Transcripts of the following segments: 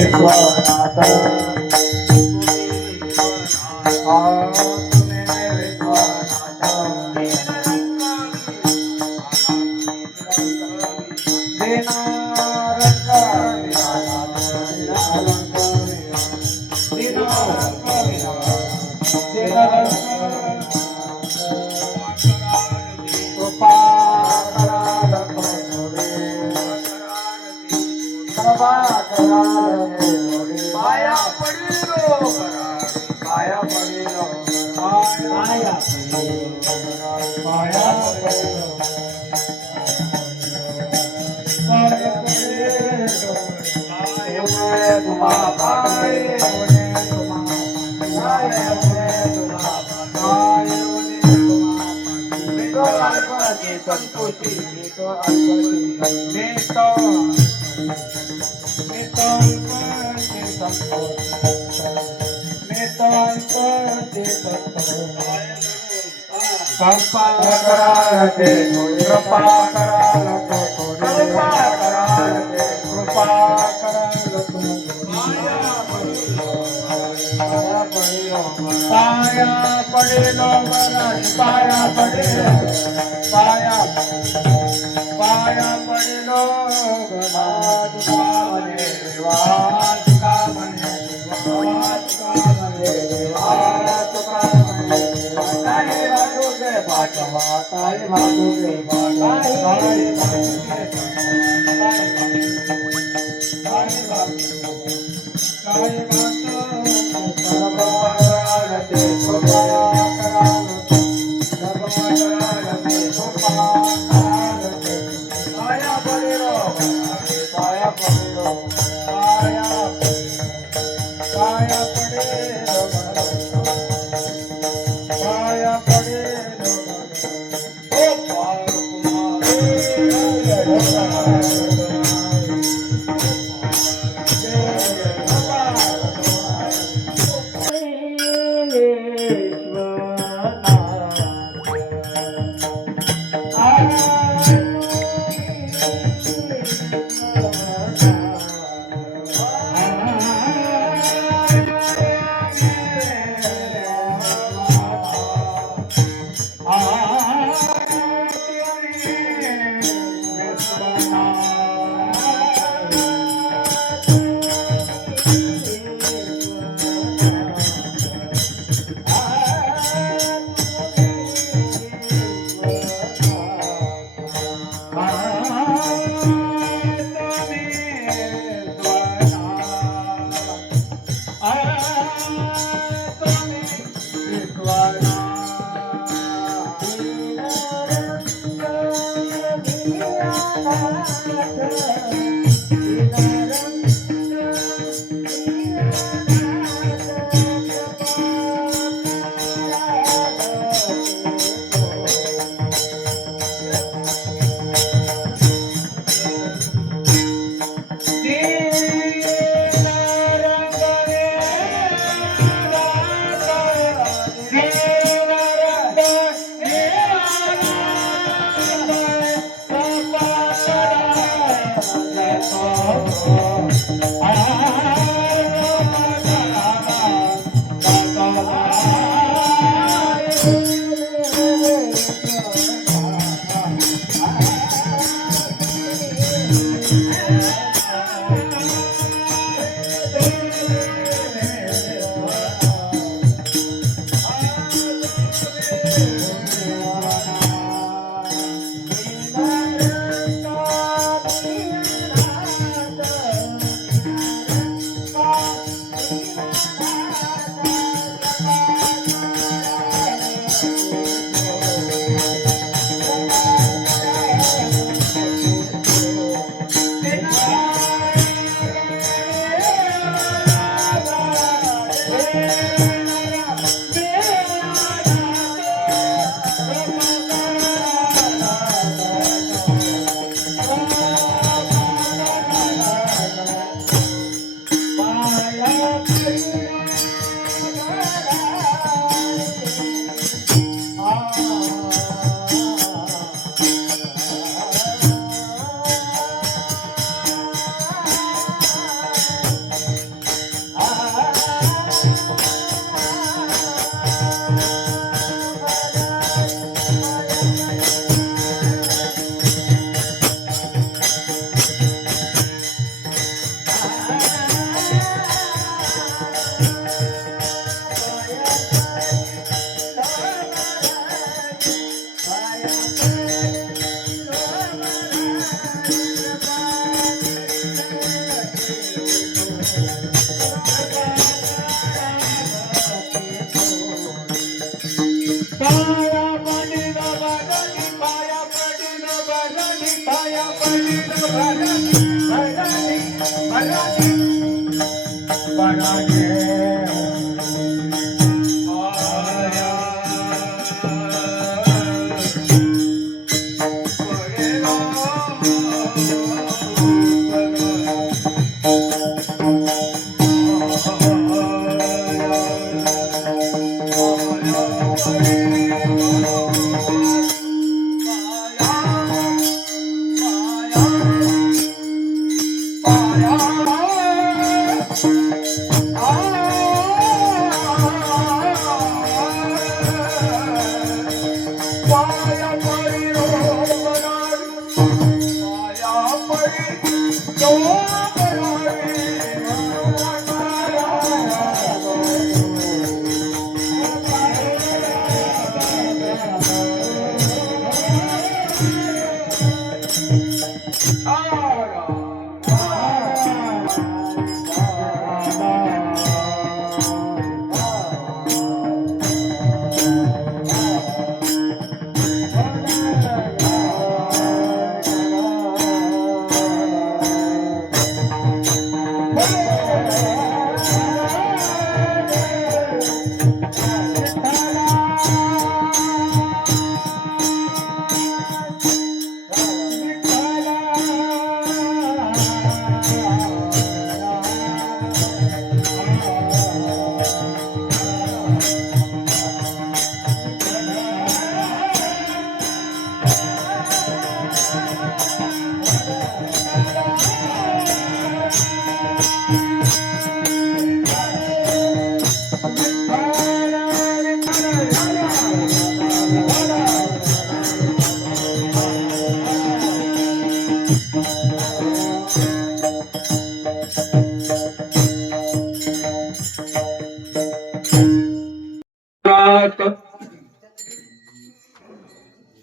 विश्वनाथ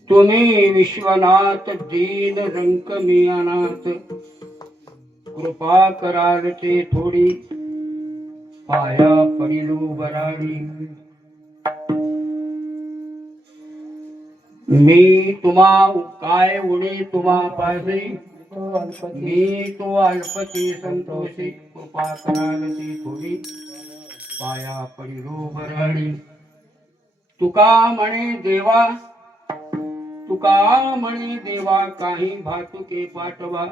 तुम्ही विश्वनाथ दीन रंक मी अनाथ, कृपा कराल ते थोडी पाया पडिलो बराडी. मी तुम्हा काय उणे तुम्हा पासे, मी तो अल्पती संतोषी, कृपा कराल ते थोडी पाया पडिलो बराडी. तुका म्हणे देवा, तुका म्हणे देवा काही भातुके पाठवा,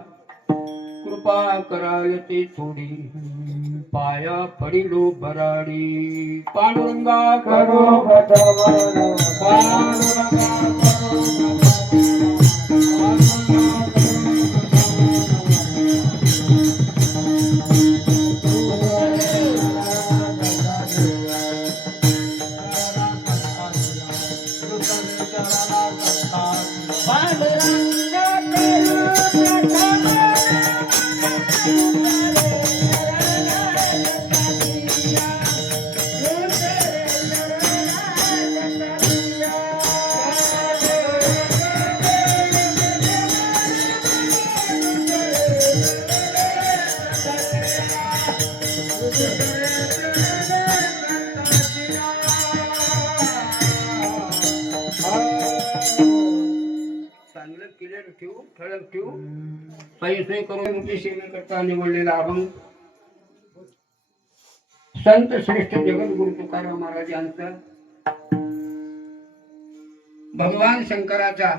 कृपा कराल ते थोडी पाया पडिलो बराडी. पांडुरंगा करो पांडुरंगा चांगलं क्लिअर ठेवू, ठळक ठेवू. पैसे करून मोठी सेवा करता निवडलेला अभंग संत श्रेष्ठ जगद्गुरु तुकाराम महाराज यांचा भगवान शंकराचा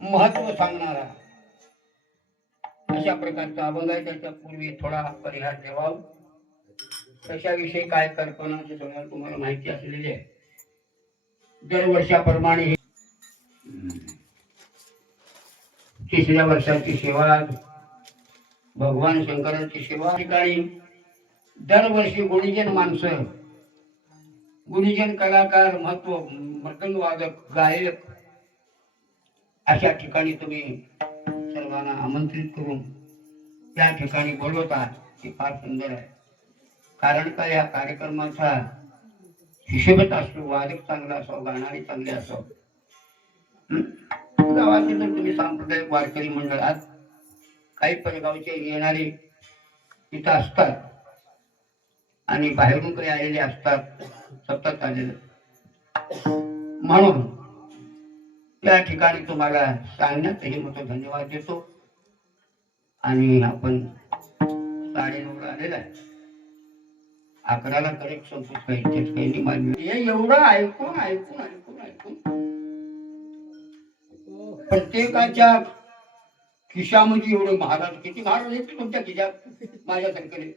महत्व सांगणारा अशा प्रकारचा अभंग आहे. त्याच्या पूर्वी थोडा परिहार ठेवावा. कशाविषयी काय कल्पना ते सगळं तुम्हाला माहिती असलेली आहे. दरवर्षाप्रमाणे तिसऱ्या वर्षाची सेवा, भगवान शंकराची सेवा ठिकाणी दरवर्षी गुणीजन माणसं, गुणीजन कलाकार, महत्व मृदंग वादक, गायक अशा ठिकाणी तुम्ही सर्वांना आमंत्रित करून त्या ठिकाणी बोलवता. हे फार सुंदर आहे. कारण का या कार्यक्रमाचा हिशोबच असतो. वादक चांगला असो, गाणारी चांगली असो. गावाचे जर तुम्ही सांप्रदायिक वारकरी मंडळात काही परगावचे येणारे तिथं असतात आणि बाहेरून काही आलेले असतात, सतत आलेले, म्हणून त्या ठिकाणी तुम्हाला सांगण्यातही मोठा धन्यवाद देतो. आणि आपण 9:30 आलेला आहे. 11ला करेक्ट संपूच काही तेच काही नाही मान्य. हे एवढं ऐकून ऐकून ऐकून ऐकून प्रत्येकाच्या खिशामध्ये एवढे महाराज, किती महाराज येतील तुमच्या खिशात माझ्यासारखे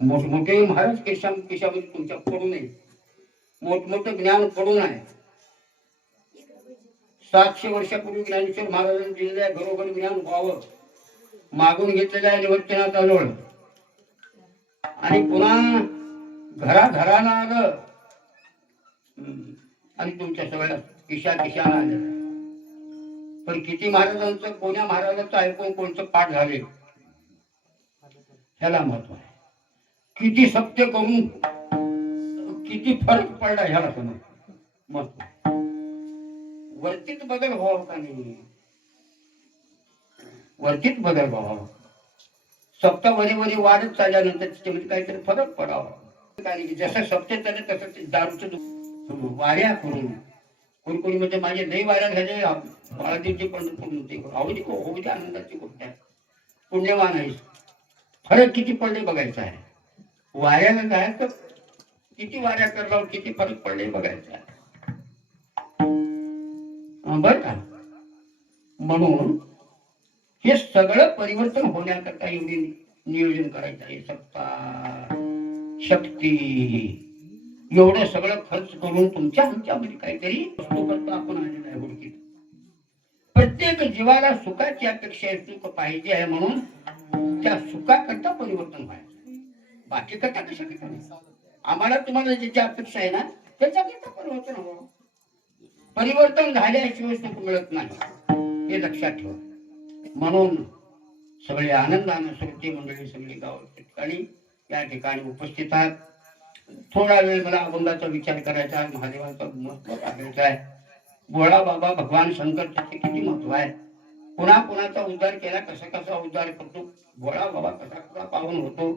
मोठमोठे महाराज खिशामध्ये तुमच्या पडू नये. मोठमोठं ज्ञान पडून आहे. 700 वर्षापूर्वी ज्ञानेश्वर महाराजांनी दिलेलं आहे. घरोघर ज्ञान व्हावं मागून घेतलेलं आहे निवर्तनाजवळ. आणि पुन्हा घराघराला आलं आणि तुमच्या सगळ्या खिशाला आलं. पण किती महाराजांचं, कोण्या महाराजांचं ऐकून कोणतं पाठ झाले ह्याला महत्व आहे. किती सत्य करून किती फरक पडला ह्याला समज महत्व. वर्तीत बदल व्हावा का नाही, वर्तीत बदल व्हावा. सप्त वरी वाढत चालल्यानंतर त्याच्यामध्ये काहीतरी फरक पडावा. जसं सत्य चालले तसं दारूचं वाऱ्या करून कोणी म्हणजे माझे लई वाऱ्या झाले. बाळादेवची पंढरपूर नव्हते होऊ दे, आनंदाची गोष्ट आहे. पुण्यवान आहे. फरक किती पडले बघायचं आहे. वाऱ्याला जायचं किती वाऱ्या करला, किती फरक पडले बघायचं आहे. बर का. म्हणून हे सगळं परिवर्तन होण्याकरता एवढी नियोजन करायचं आहे. सत्ता शक्ती एवढं सगळं खर्च करून तुमच्या आमच्यामध्ये काहीतरी वस्तू करता आपण आलेला आहे हुडकीत. प्रत्येक जीवाला सुखाची अपेक्षा आहे. सुख पाहिजे आहे म्हणून त्या सुखाकरता परिवर्तन व्हायचं. बाकी करता कशा करता आम्हाला तुम्हाला ज्याची अपेक्षा आहे ना त्याच्याकरता परिवर्तन हवं. परिवर्तन झाल्याशिवाय सुख मिळत नाही हे लक्षात ठेवा. म्हणून सगळे आनंदानं श्रोते मंडळी सगळी गाव ठिकाणी या ठिकाणी उपस्थित आहेत. थोडा वेळ मला अभंगाचा विचार करायचा आहे. महादेवाचं महत्व टाकायचं आहे. भोळा बाबा भगवान शंकर त्याचे किती महत्व आहे. कुणाचा उद्धार केला, कसा उद्धार करतो, भोळा बाबा कसा पावन होतो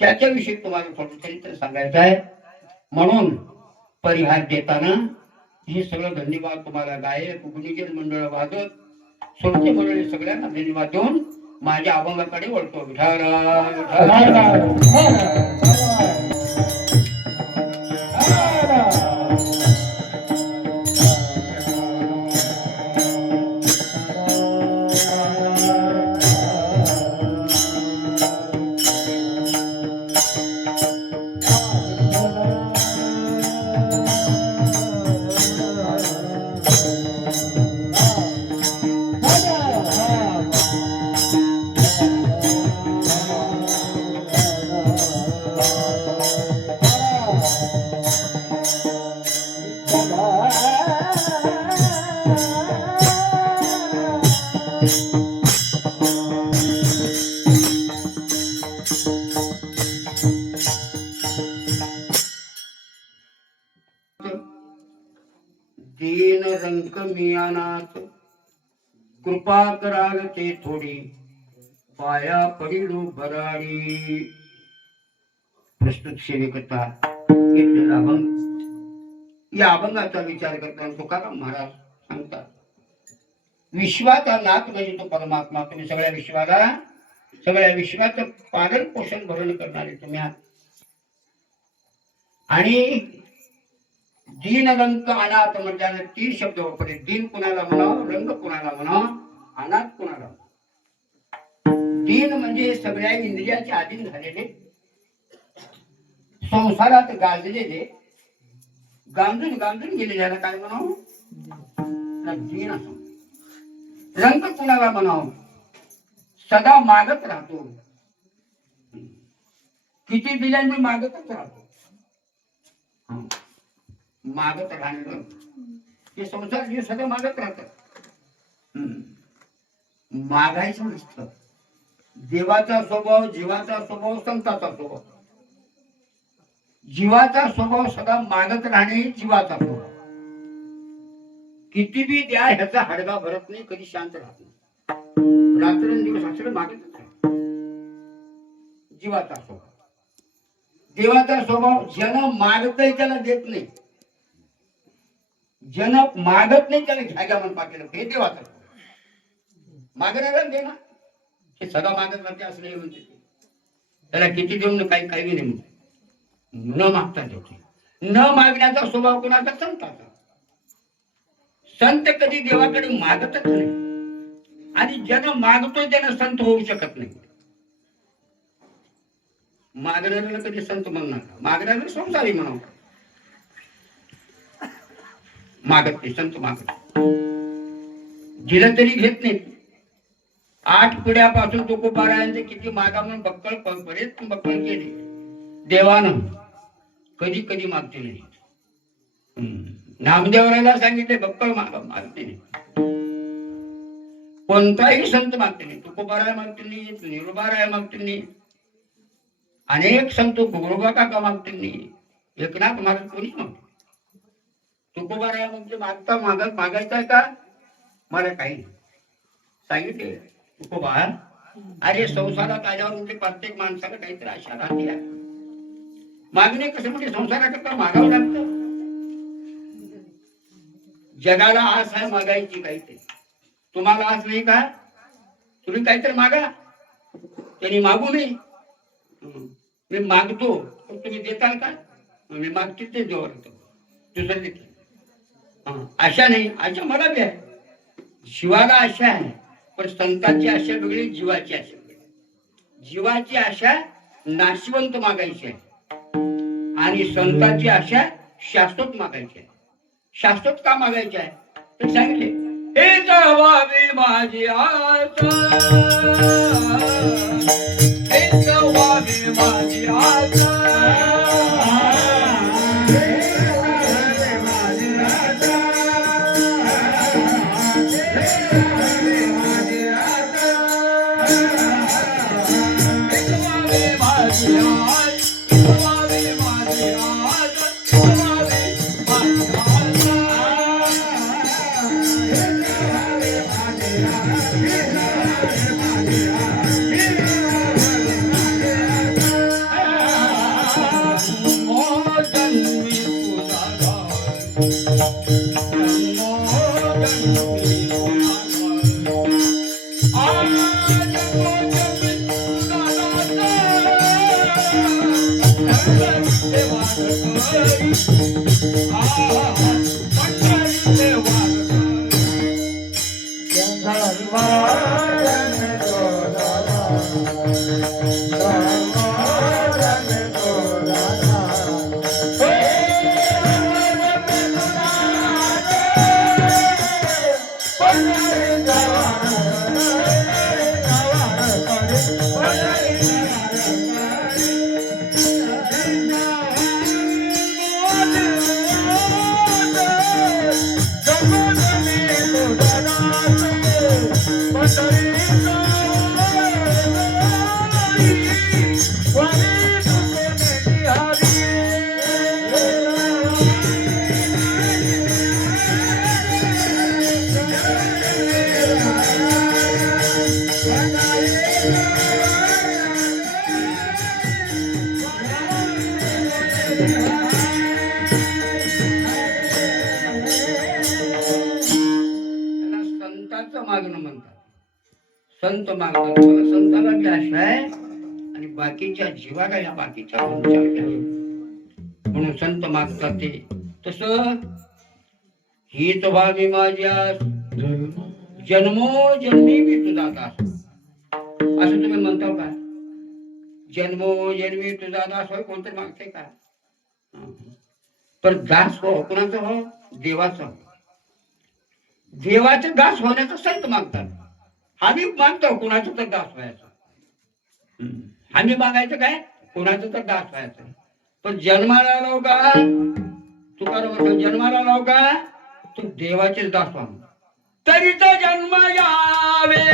त्याच्याविषयी तुम्हाला थोडं चरित्र सांगायचं आहे. म्हणून परिहार देताना हे सगळं धन्यवाद तुम्हाला गायक गुणीजन मंडळ वादक श्रोते मंडळी सगळ्यांना धन्यवाद देऊन माझ्या अभंगाकडे वळतो. दीन रंक मियानाथ कृपा कराल ते थोडी पाया पडिलो भराडी. प्रस्तुत सेवेकरता घेतलेला अभंग. या अभंगाचा विचार करताना तुकाराम महाराज सांगतात विश्वाचा नाथ म्हणजे तो परमात्मा. तुम्ही सगळ्या विश्वाचं पालन पोषण भरण करणारे तुम्ही आहात. आणि दीन रंक अनाथ म्हणजे 3 शब्द वापरले. दीन कुणाला म्हणावं, रंग कुणाला म्हणावं, अनाथ कुणाला म्हणावं. दीन म्हणजे सगळ्या इंद्रियाचे अधीन झालेले, संसारात गाजलेले, गांजून गेले ज्याला काय म्हणावं दीन असं. रंग कुणाला म्हणावं, सदा मागत राहतो. किती दिल्यांनी मागतच राहतो. मागत राहणं हे संसार जीव सगळं मागत राहतात. मागायचं नसतं. देवाचा स्वभाव, जीवाचा स्वभाव, संताचा स्वभाव. जीवाचा स्वभाव सदा मागत राहणे जीवाचा स्वभाव. किती बी द्या ह्याचा हडगा भरत नाही, कधी शांत राहत नाही. रात्रंदिवस असं मागतच राहतो. जीवाचा स्वभाव. देवाचा स्वभाव ज्यानं मागतय त्याला देत नाही, ज्यानं मागत नाही त्याला घ्या म्हणून पाठवलं. हे देवाचा स्वभाव. मागणाऱ्याला दे ना, हे सदा मागत राहते असं नाही म्हणते. त्याला किती देऊन काही काही नाही म्हणते. न मागता देते. न मागण्याचा स्वभाव कोणाचा? संताचा. संत कधी देवाकडे मागतच नाही आणि ज्यानं मागतोय त्यानं संत होऊ शकत नाही. मागणाऱ्याला कधी संत म्हणू नका. मागणाऱ्याला संसारी म्हणावं. मागत नाही, संत मागत दिलं तरी घेत नाही. 8 पिढ्यापासून तुकोबारायांचे किती मागा म्हणून बक्कळ बरेच बक्कळ केले. देवानं कधी कधी मागते नाही. नामदेवराला सांगितले बक्कळ मागते नाही. कोणताही संत मागते नाही. तुकोबाराय मागते नाही, निरुबाराय मागते नाही, अनेक संत गोरोबा काका मागते नाही, एकनाथ महाराज कोणीच मागते. तुकोबाराय म्हणजे मागायचं का मला काही सांगितले. तुकोबा अरे संसारात आल्यावर म्हणजे प्रत्येक माणसाला काहीतरी आशा राहते. मागणे कसं म्हणजे संसाराकरता मागावं लागतं. जगाला आस आहे मागायची काहीतरी. तुम्हाला आस नाही का? तुम्ही काहीतरी मागा. त्यांनी मागू नये. मी मागतो तुम्ही देताल का? मी मागतील ते जोर दुसरं देते. आशा नाही. आशा मला बी आहे. शिवाला आशा आहे पण संतांची आशा वेगळी, जीवाची आशा वेगळी. जीवाची आशा नाशवंत मागायची आहे आणि संतांची आशा शाश्वत मागायची आहे. शाश्वत का मागायची आहे ते सांगितले. हे जवाबी माझी आशा, हे जवाबी माझी आशा, संत मागतात. संताला बी आशा आहे आणि बाकीच्या जीवाला या बाकीच्या म्हणून संत मागतात ते. तस हीच व्हावी माझ्या जन्मोजन्मी मी तुझा दास असं तुम्ही म्हणता का? जन्मोजन्मी तुझा दास होय कोणतं मागते का? तर दास हो कोणाचा हो? देवाचा. देवाचे दास होण्याचा संत मागतात. आम्ही मागतो कुणाचं तर दास व्हायचं. आम्ही मागायचं काय? कुणाचं तर दास व्हायचं. पण जन्माला आलो का तुकाराम जन्माला आलो का तू देवाचे दास व्हा. तरी तर जन्म यावे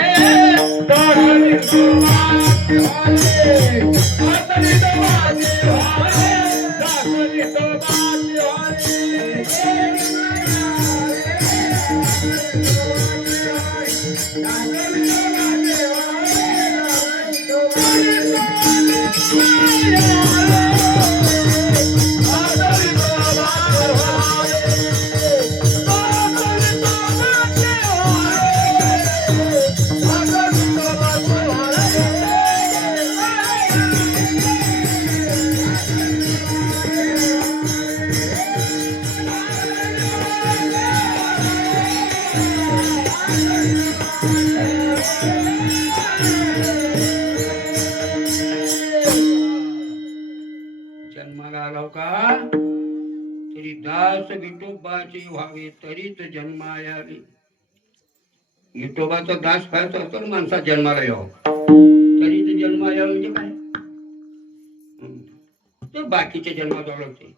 विठोबाचे व्हावे तरीच जन्मायावे. विठोबाचा दास व्हायचा तर माणसा जन्माला यावं. तरीच जन्माया म्हणजे काय? ते बाकीच्या जन्मात ओळखते.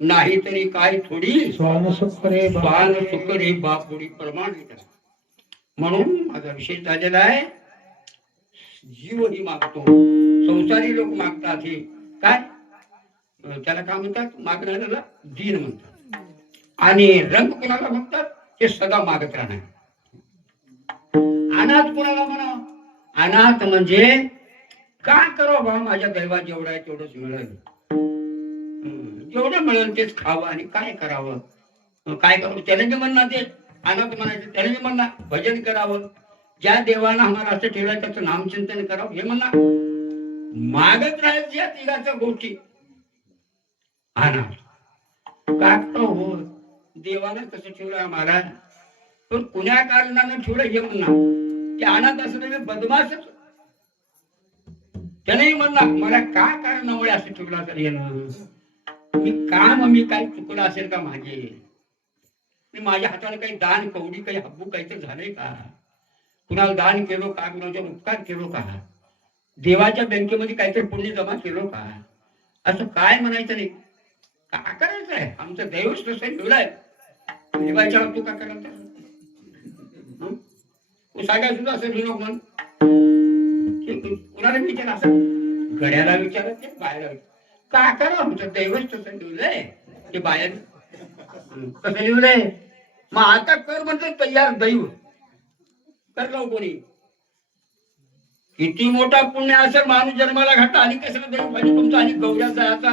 नाही तरी काय थोडी स्वान सुख रे बापुडी प्रमाणित. म्हणून माझा विषय झालेला आहे. जीव ही मागतो. संसारी लोक मागतात हे काय, त्याला काय म्हणतात, मागणाऱ्याला दीन म्हणतात. आणि रंग कोणाला म्हणतात, ते सदा मागत राहणार. अनाथ कोणाला म्हणा, अनाथ म्हणजे काय करावं बा, माझ्या दैवात जेवढं आहे तेवढंच मिळेल, जेवढं मिळेल तेच खावं आणि काय करावं. काय करावं त्याला बी म्हणणार, ते अनाथ म्हणायचं त्याला बी म्हणणार, भजन करावं. ज्या देवानं आम्हाला असं ठेवलं त्याचं नामचिंतन करावं हे म्हणणार. मागत राहायचं या तिघाच्या गोष्टी. अनाथ काय हो, देवानं तसं ठेवलं आम्हाला, पण कुण्या कारणानं ठेवलं हे म्हणणार. ते अनाथ असं बदमाशच, त्याने म्हणणार मला काय कारणामुळे असं ठेवलं असेल येणं, मी काही चुकलं असेल का माझे, मी माझ्या हाताला काही दान कवडी काही हब्बू काही तर झालंय का, कुणाला दान केलो का, कुणाचा उपकार केलो का, देवाच्या बँकेमध्ये काहीतरी पुण्य जमा केलो का, असं काय म्हणायचं नाही. काय करायचं आहे, आमचं दैवच तसं ठेवलंय. देवाच्या तू का करायचं, सांगाय सुद्धा असं लिहिलो म्हण. कुणाला विचार, असं गड्याला विचारत ते बाहेर का करा, आमचं दैवच तसं लिहिलंय. ते बाहेर कसं लिहिलंय, मग आता कर म्हणतो तयार दैव करलो कोणी. किती मोठा पुण्य असेल माणूस जन्माला घातला आणि कशाला दैव पाहिजे तुमचा, आणि गौऱ्यात जायचा.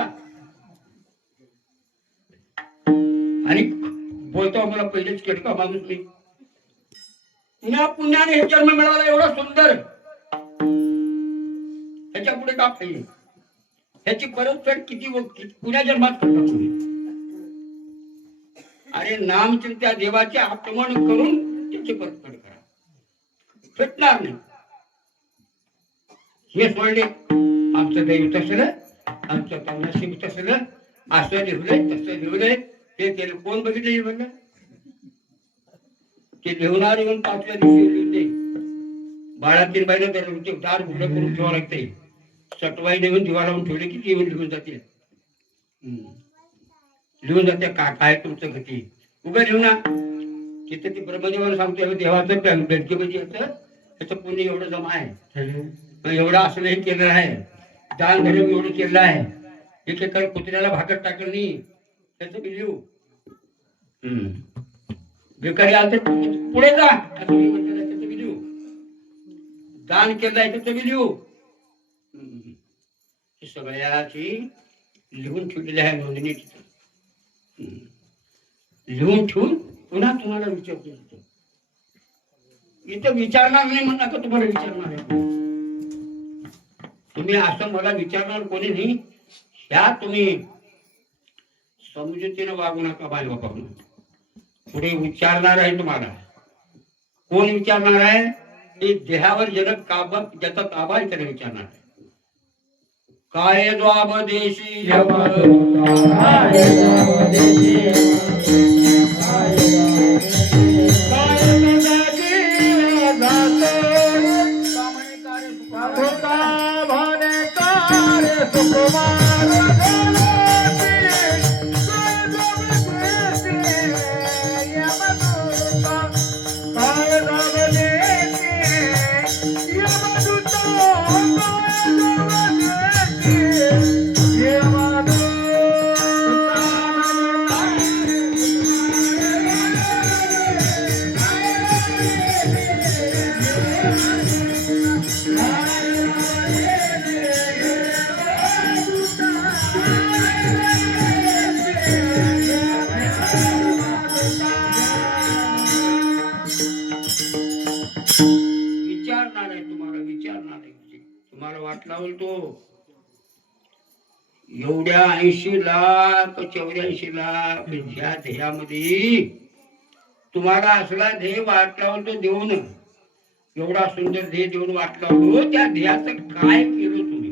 आणि बोलतो मला पहिलेच केलं का माणूस मी, पुण्या पुण्याने हे जन्म मिळाला एवढा सुंदर, ह्याच्या पुढे का पाहिजे, ह्याची परतफेड किती पुण्या जन्मात करता तुम्ही. अरे नामचिंत्या देवाचे आक्रमण करून त्याची परतफेड करा, भेटणार नाही. हे सोडले आमचं दैव तसलं, आमचं नशीब तसलं, असं लिहिलंय तसं लिहिलंय, ते केलं कोण बघितलं म्हणलं, ते लिहणार येऊन 5व्या दिवशी लिहिते. बाळातीन बाईला दार उघडं करून ठेवावं लागते. सटवाई नेऊन दिवा लावून ठेवले की येऊन लिहून जाते, लिहून जाते काय तुमचं गती उभं लिहू ना. तिथं ती ब्रह्मदेवाला सांगतो देवाचं बँकेमध्ये येतं, त्याचं पुण्य एवढं जमा आहे, एवढं असं हे केलं आहे, दान धर्म एवढं केलं आहे, एकेकाळी कुत्र्याला भाकर टाकलं नाही त्याचं बी लिहू. बेकारी आलं तर पुढे जा त्याचं बी लिहू, दान केलंय त्याचं बी लिहू. सगळ्याची लिहून ठेवलेली आहे नोंदणी. लिहून ठेवून पुन्हा तुम्हाला विचारतो. इथं विचारणार नाही म्हणणार का तुम्हाला विचारणार आहे, तुम्ही असं मला विचारणार कोणी नाही. ह्या तुम्ही समजुतीनं वागू नका बाय बाबा. पुढे विचारणार आहे तुम्हाला. कोण विचारणार आहे, ते देहावर जनक काबा ज्याचा ताबा आहे त्याने विचारणार आहे. काय द्वाबदेशी एवढ्या 80 लाख 84 लाख ह्या ध्येयामध्ये तुम्हाला असला ध्येय वाटला तो देऊन, एवढा सुंदर ध्येय देऊन वाटला हो, त्या ध्येयाचं काय केलं तुम्ही,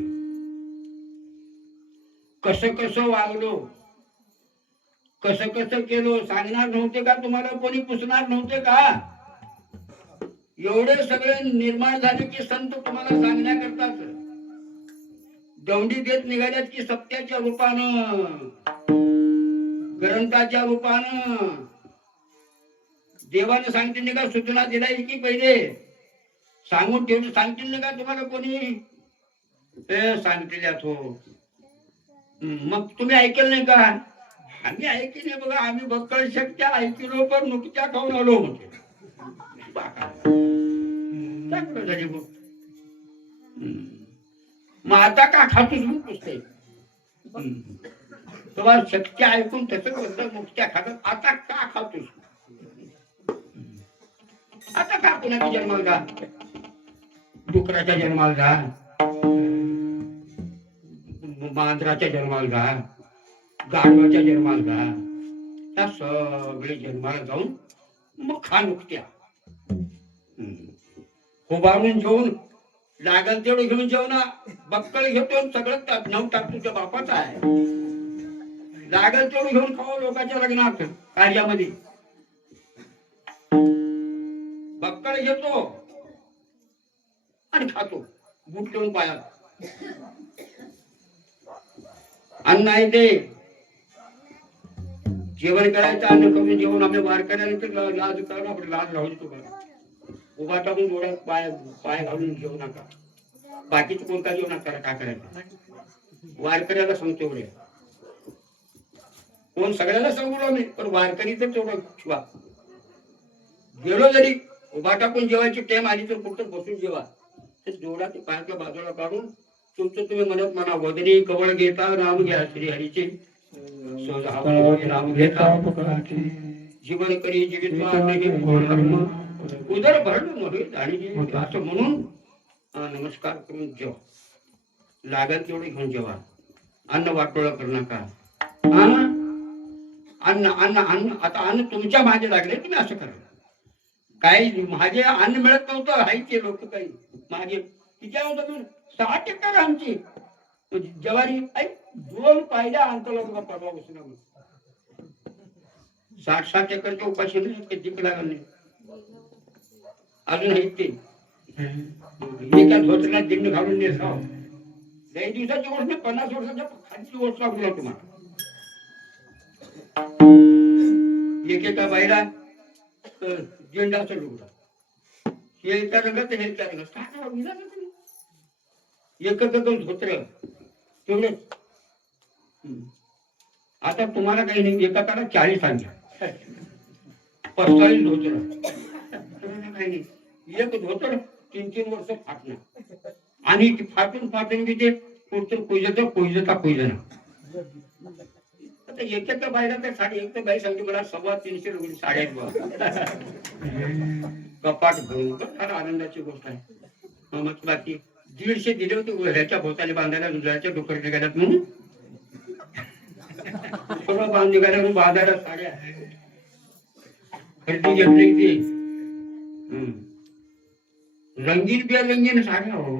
कसं कसं वागलो, कसं कसं केलं सांगणार नव्हते का तुम्हाला? कोणी पुसणार नव्हते का? एवढे सगळे निर्माण झाले की संत तुम्हाला सांगण्याकरताच दौंडी देत निघाल्यात की सत्याच्या रूपानं, ग्रंथाच्या रूपानं देवानं सांगतील का? सूचना दिलाय की पहिले सांगून ठेवून सांगतील का तुम्हाला कोणी? ते सांगतील हो. मग तुम्ही ऐकलं नाही का? आम्ही ऐकले नाही बघा, आम्ही बक्कळ शक्त्या ऐकलो पण नुकत्या खाऊन आलो म्हणजे चांगलं झाली मग. मग आता का खातोस मग पुसते? तुम्हाला शक्ती ऐकून तसं म्हणतं नुकत्या खातात, आता का खातोस? आता का कुणाच्या जन्माला जा, डुकराच्या जन्माला जा, मांजराच्या जन्माला जा, गाढवाच्या जन्माला जा, त्या सगळे जन्माला जाऊन मग खा नुकत्या. उभारून जेवून लागल तेवढं घेऊन जेवणा. बक्कळ घेतो सगळं नऊ टाक तुझ्या बापाचा आहे. लागल तेवढं घेऊन खाऊ लोकांच्या लग्नात कार्यामध्ये. बक्कळ घेतो आणि खातो बूट ठेवून पायात. अन्न आहे ते जेवण करायचं, अन्न करून जेवण आपल्या वार करायला लाज करा, आपण लाज राहू देतो का? उभा टाकून डोळ्यात पाय पाय घालून जेवू नका. बाकीच कोण का जेवू नका. का करायचं? वारकऱ्याला सांगतो एवढे. कोण सगळ्याला सांगू मी, पण वारकरी तर तेवढं ठेवा. गेलो जरी उभा टाकून जेवायची टाइम आली तर कुठं बसून जेवा. तर डोळा ते पायाच्या बाजूला काढून तुमचं तुम्ही म्हणत म्हणा, वदनी कवळ घेता नाम घ्या श्री हरीचे, नाम घेता जीवन करी जीवित उदर भरलं असं म्हणून नमस्कार करून जेवा. लागल तेवढे घेऊन जेवा. अन्न वाटोळं करू नका. अन्न अन्न अन्न आता अन्न तुमच्या मागे लागले, तुम्ही असं करा. काही माझे अन्न मिळत नव्हतं, हायचे लोक काही मागे तिच्या होतं 60 एकर आमची ज्वारी. 2 पायऱ्या अंतला बघा परवा बसून 60 एकरच्या उपाशी जिंक लागल नाही. अजून आहेत ते एका धोत्रात दिंड घालून देसाव. काही दिवसाची गोष्ट नाही, 50 वर्षाच्या खालची गोष्ट लागू तुम्हाला. एकेका बाईला दिंडाचं लुगडं, हे एका रंगाचं हे एका रंगाचं, एकच धोत्र तेवढंच. आता तुम्हाला काही नाही, एकाला 40 आणल्या 45 धोत्र काही नाही. एक धोतर 3-3 वर्ष फाटणार आणि फाटून फाटून बी ते कुठं कोयजता. आता एका बाईला तर साडी, एक तर बाई सांगते मला 350 रुपये साड्या कपाट भरून. फार आनंदाची गोष्ट आहे. मग बाकी 150 दिले होते ह्याच्या भोवताली बांधायला, दुधाच्या डोकर निघाल्यात म्हणून सगळं बांध निघाल्या म्हणून बांधायला साड्या खरेदी घेतली ती. रंगीन बेरंगीन साड्या. हो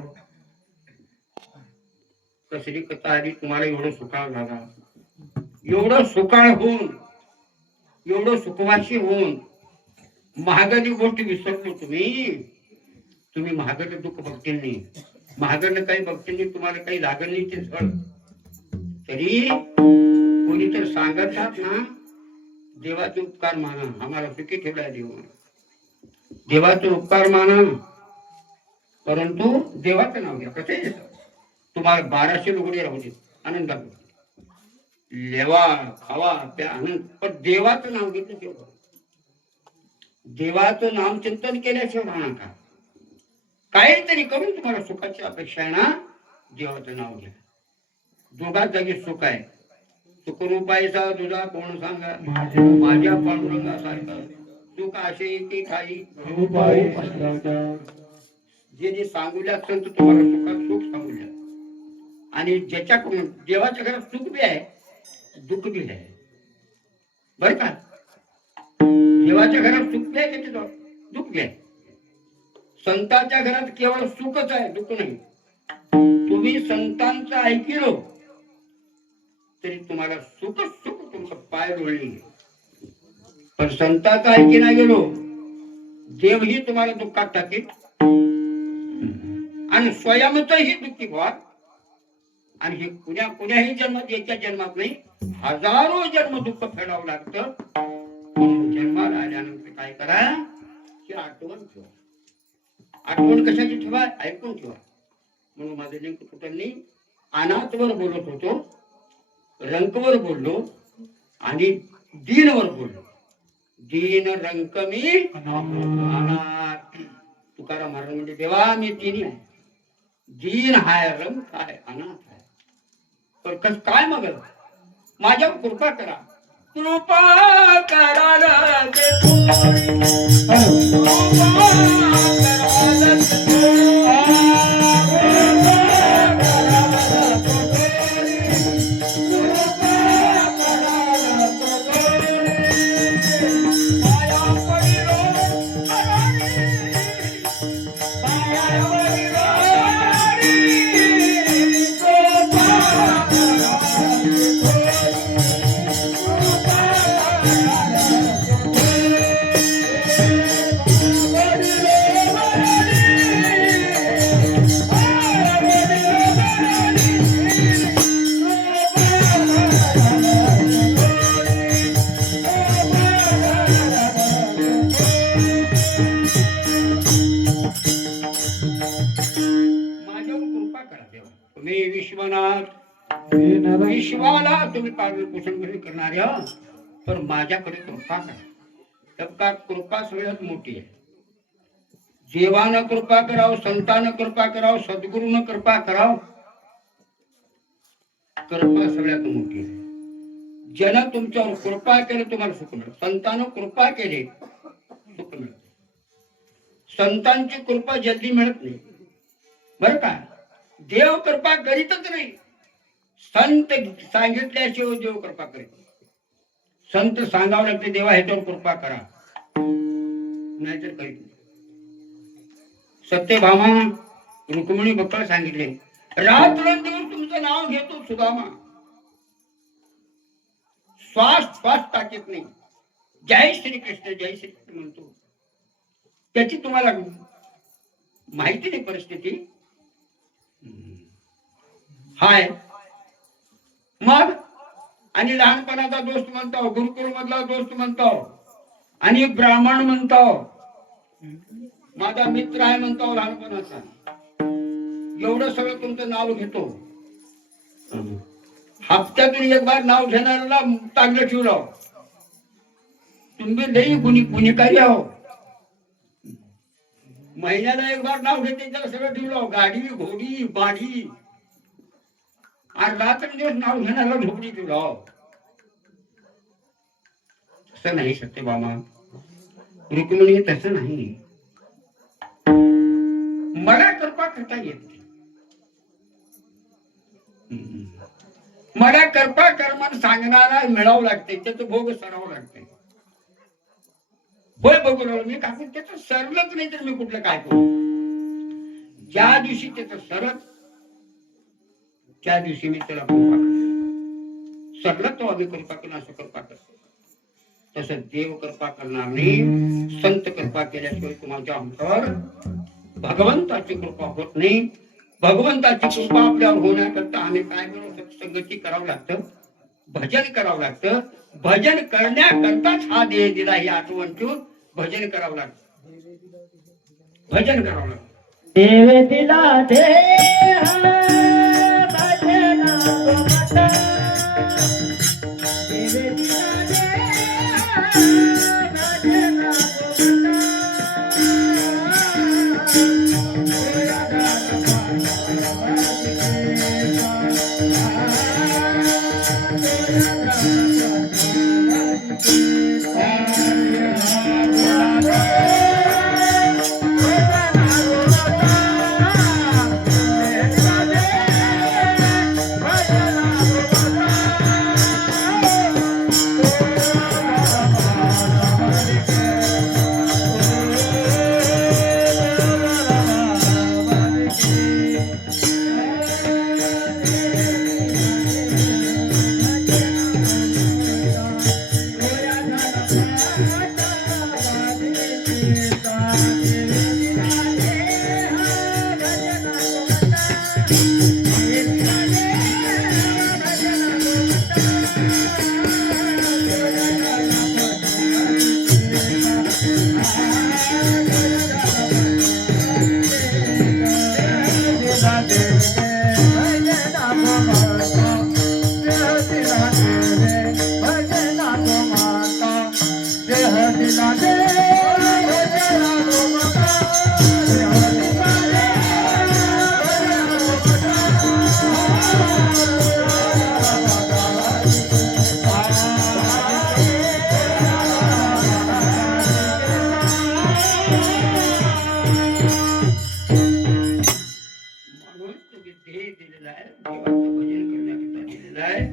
कसली कथा आली तुम्हाला एवढं सुखाळ झाला. एवढं सुखाळ होऊन, एवढं सुखवाशी होऊन महागाची गोष्ट विसरलो तुम्ही महागडलं दुःख भक्तींनी, महागडलं काही भक्तींनी तुम्हाला काही लागलं नाही ते झळ. तरी कोणी तर सांगतात ना, देवाचे उपकार माना, आम्हाला सुखी ठेवलाय देव. देवाचे उपकार माना, परंतु देवाचं नाव घ्या. कसे तुम्हाला 1200 लुगडे राहू देत, आनंदात लेवा खावा त्या आनंद, पण देवाचं नाव घेतलं तेव्हा. देवाचं नाम चिंतन केल्याशिवाय राहणार का? काहीतरी करून तुम्हाला सुखाची अपेक्षा आहे ना, देवाचं नाव घ्या. दोघात जागी सुख आहे. सुखरूपायचा तुझा कोण सांगा, माझ्या पांडुरंगासारखा सुख असे की काही जे सांगूल्या संत तुम्हाला सुखात सुख सांगूल्या. आणि ज्याच्याकडून देवाच्या घरात सुख बी आहे, दुःख बी आहे. बर का? देवाच्या घरात सुख बी आहे, त्याच्या दुःख बी आहे. संतांच्या घरात केवळ सुखच आहे, दुःख नाही. तुम्ही संतांचं ऐकिलो तरी तुम्हाला सुख सुख तुमचं पाय रोळले. पण संताचा ऐकी नाही गेलो, देवही तुम्हाला दुःखात टाकेल आणि स्वयंतही दुःखी व्हा. आणि हे कुण्याही जन्मात, एका जन्मात नाही, हजारो जन्म दुःख फेडावं लागतं. जन्माला आल्यानंतर काय करा, ही आठवण ठेवा. आठवण कशाची ठेवा, ऐकून ठेवा. म्हणून माझं लिंक कुठं नाही, अनाथवर बोलत होतो, रंकवर बोललो आणि दीनवर बोललो. दीन रंक मी अनाथ. तुकाराम महाराज म्हणजे देवा मी तिन्ही आहे, दीन हाय, रंक हाय, अनाथ आहे. पण कस काय मग माझ्यावर कृपा करा, कृपा करायला विश्वाला तुम्ही पालन पोषण करणाऱ्या, पण माझ्याकडे कृपा करा. तर कृपा सगळ्यात मोठी आहे. देवानं कृपा करावं, संतानं कृपा करावं, सद्गुरूनं कृपा करावं, कृपा सगळ्यात मोठी आहे. ज्यानं तुमच्यावर कृपा केली तुम्हाला सुख मिळत. संतानं कृपा केली सुख मिळत. संतांची कृपा जल्दी मिळत नाही बर का. देव कृपा करीतच नाही, संत सांगितल्याशिवाय देव कृपा करीत. संत सांगावं लागते देवा ह्याच्यावर कृपा करा, नाहीतर करीत नाही. सत्यभामा रुक्मिणी बक्कळ सांगितले, रात्रंदिवस तुमचं नाव घेतो सुदामा, श्वास श्वास टाकीत नाही, जय श्री कृष्ण जय श्री कृष्ण म्हणतो. त्याची तुम्हाला माहिती नाही परिस्थिती हाय. मग आणि लहानपणाचा दोस्त म्हणतो, गुरुकुल मधला दोस्त म्हणतो, आणि ब्राह्मण म्हणतो, माझा मित्र आहे म्हणतो लहानपणाचा. एवढं सगळं तुमचं नाव घेतो. हप्त्यातून एक बार नाव घेणाऱ्याला चांगलं ठेवलं. तुम्ही लई गुन्हेगारी आहो. महिन्याला एक बार नाव घेते त्याला सगळं ठेवलं, गाडी घोडी बाडी, आणि रात्र दिवस नाव घेणारा झोपडी ठेवलं. तसं नाही सत्यभामा रुक्मिणी, तसं नाही. मला कृपा करता येत नाही. मला कृपा कर म्हणून सांगणारा मिळावं लागते, त्याचं भोग सरावं लागते. होय बघू लागलो मी काकू, त्याचं सरलच नाही तर मी कुठलं काय करू. ज्या दिवशी त्याचं सरत त्या दिवशी मी त्याला कृपा करतो. सरलं तो आम्ही कृपा करून असं कृपा करतो. तसं देव कृपा करणार नाही, संत कृपा केल्याशिवाय तुम्हाला अंतर भगवंताची कृपा होत नाही. भगवंताची कृपा आपल्यावर होण्याकरता आम्ही काय करू, सत्संगती करावं लागतं, भजन करावं लागतं. भजन करण्याकरताच हा देह दिला ही आठवण ठेवून भजन करावं लागतं. भजन करावं लागतं. देव दिला देह भजना गोमाता, देव दिला देह भजना म्हणून तुम्ही ध्येय दिलेलं आहे, देवाचं भजन करण्याकरिता दिलेलं आहे.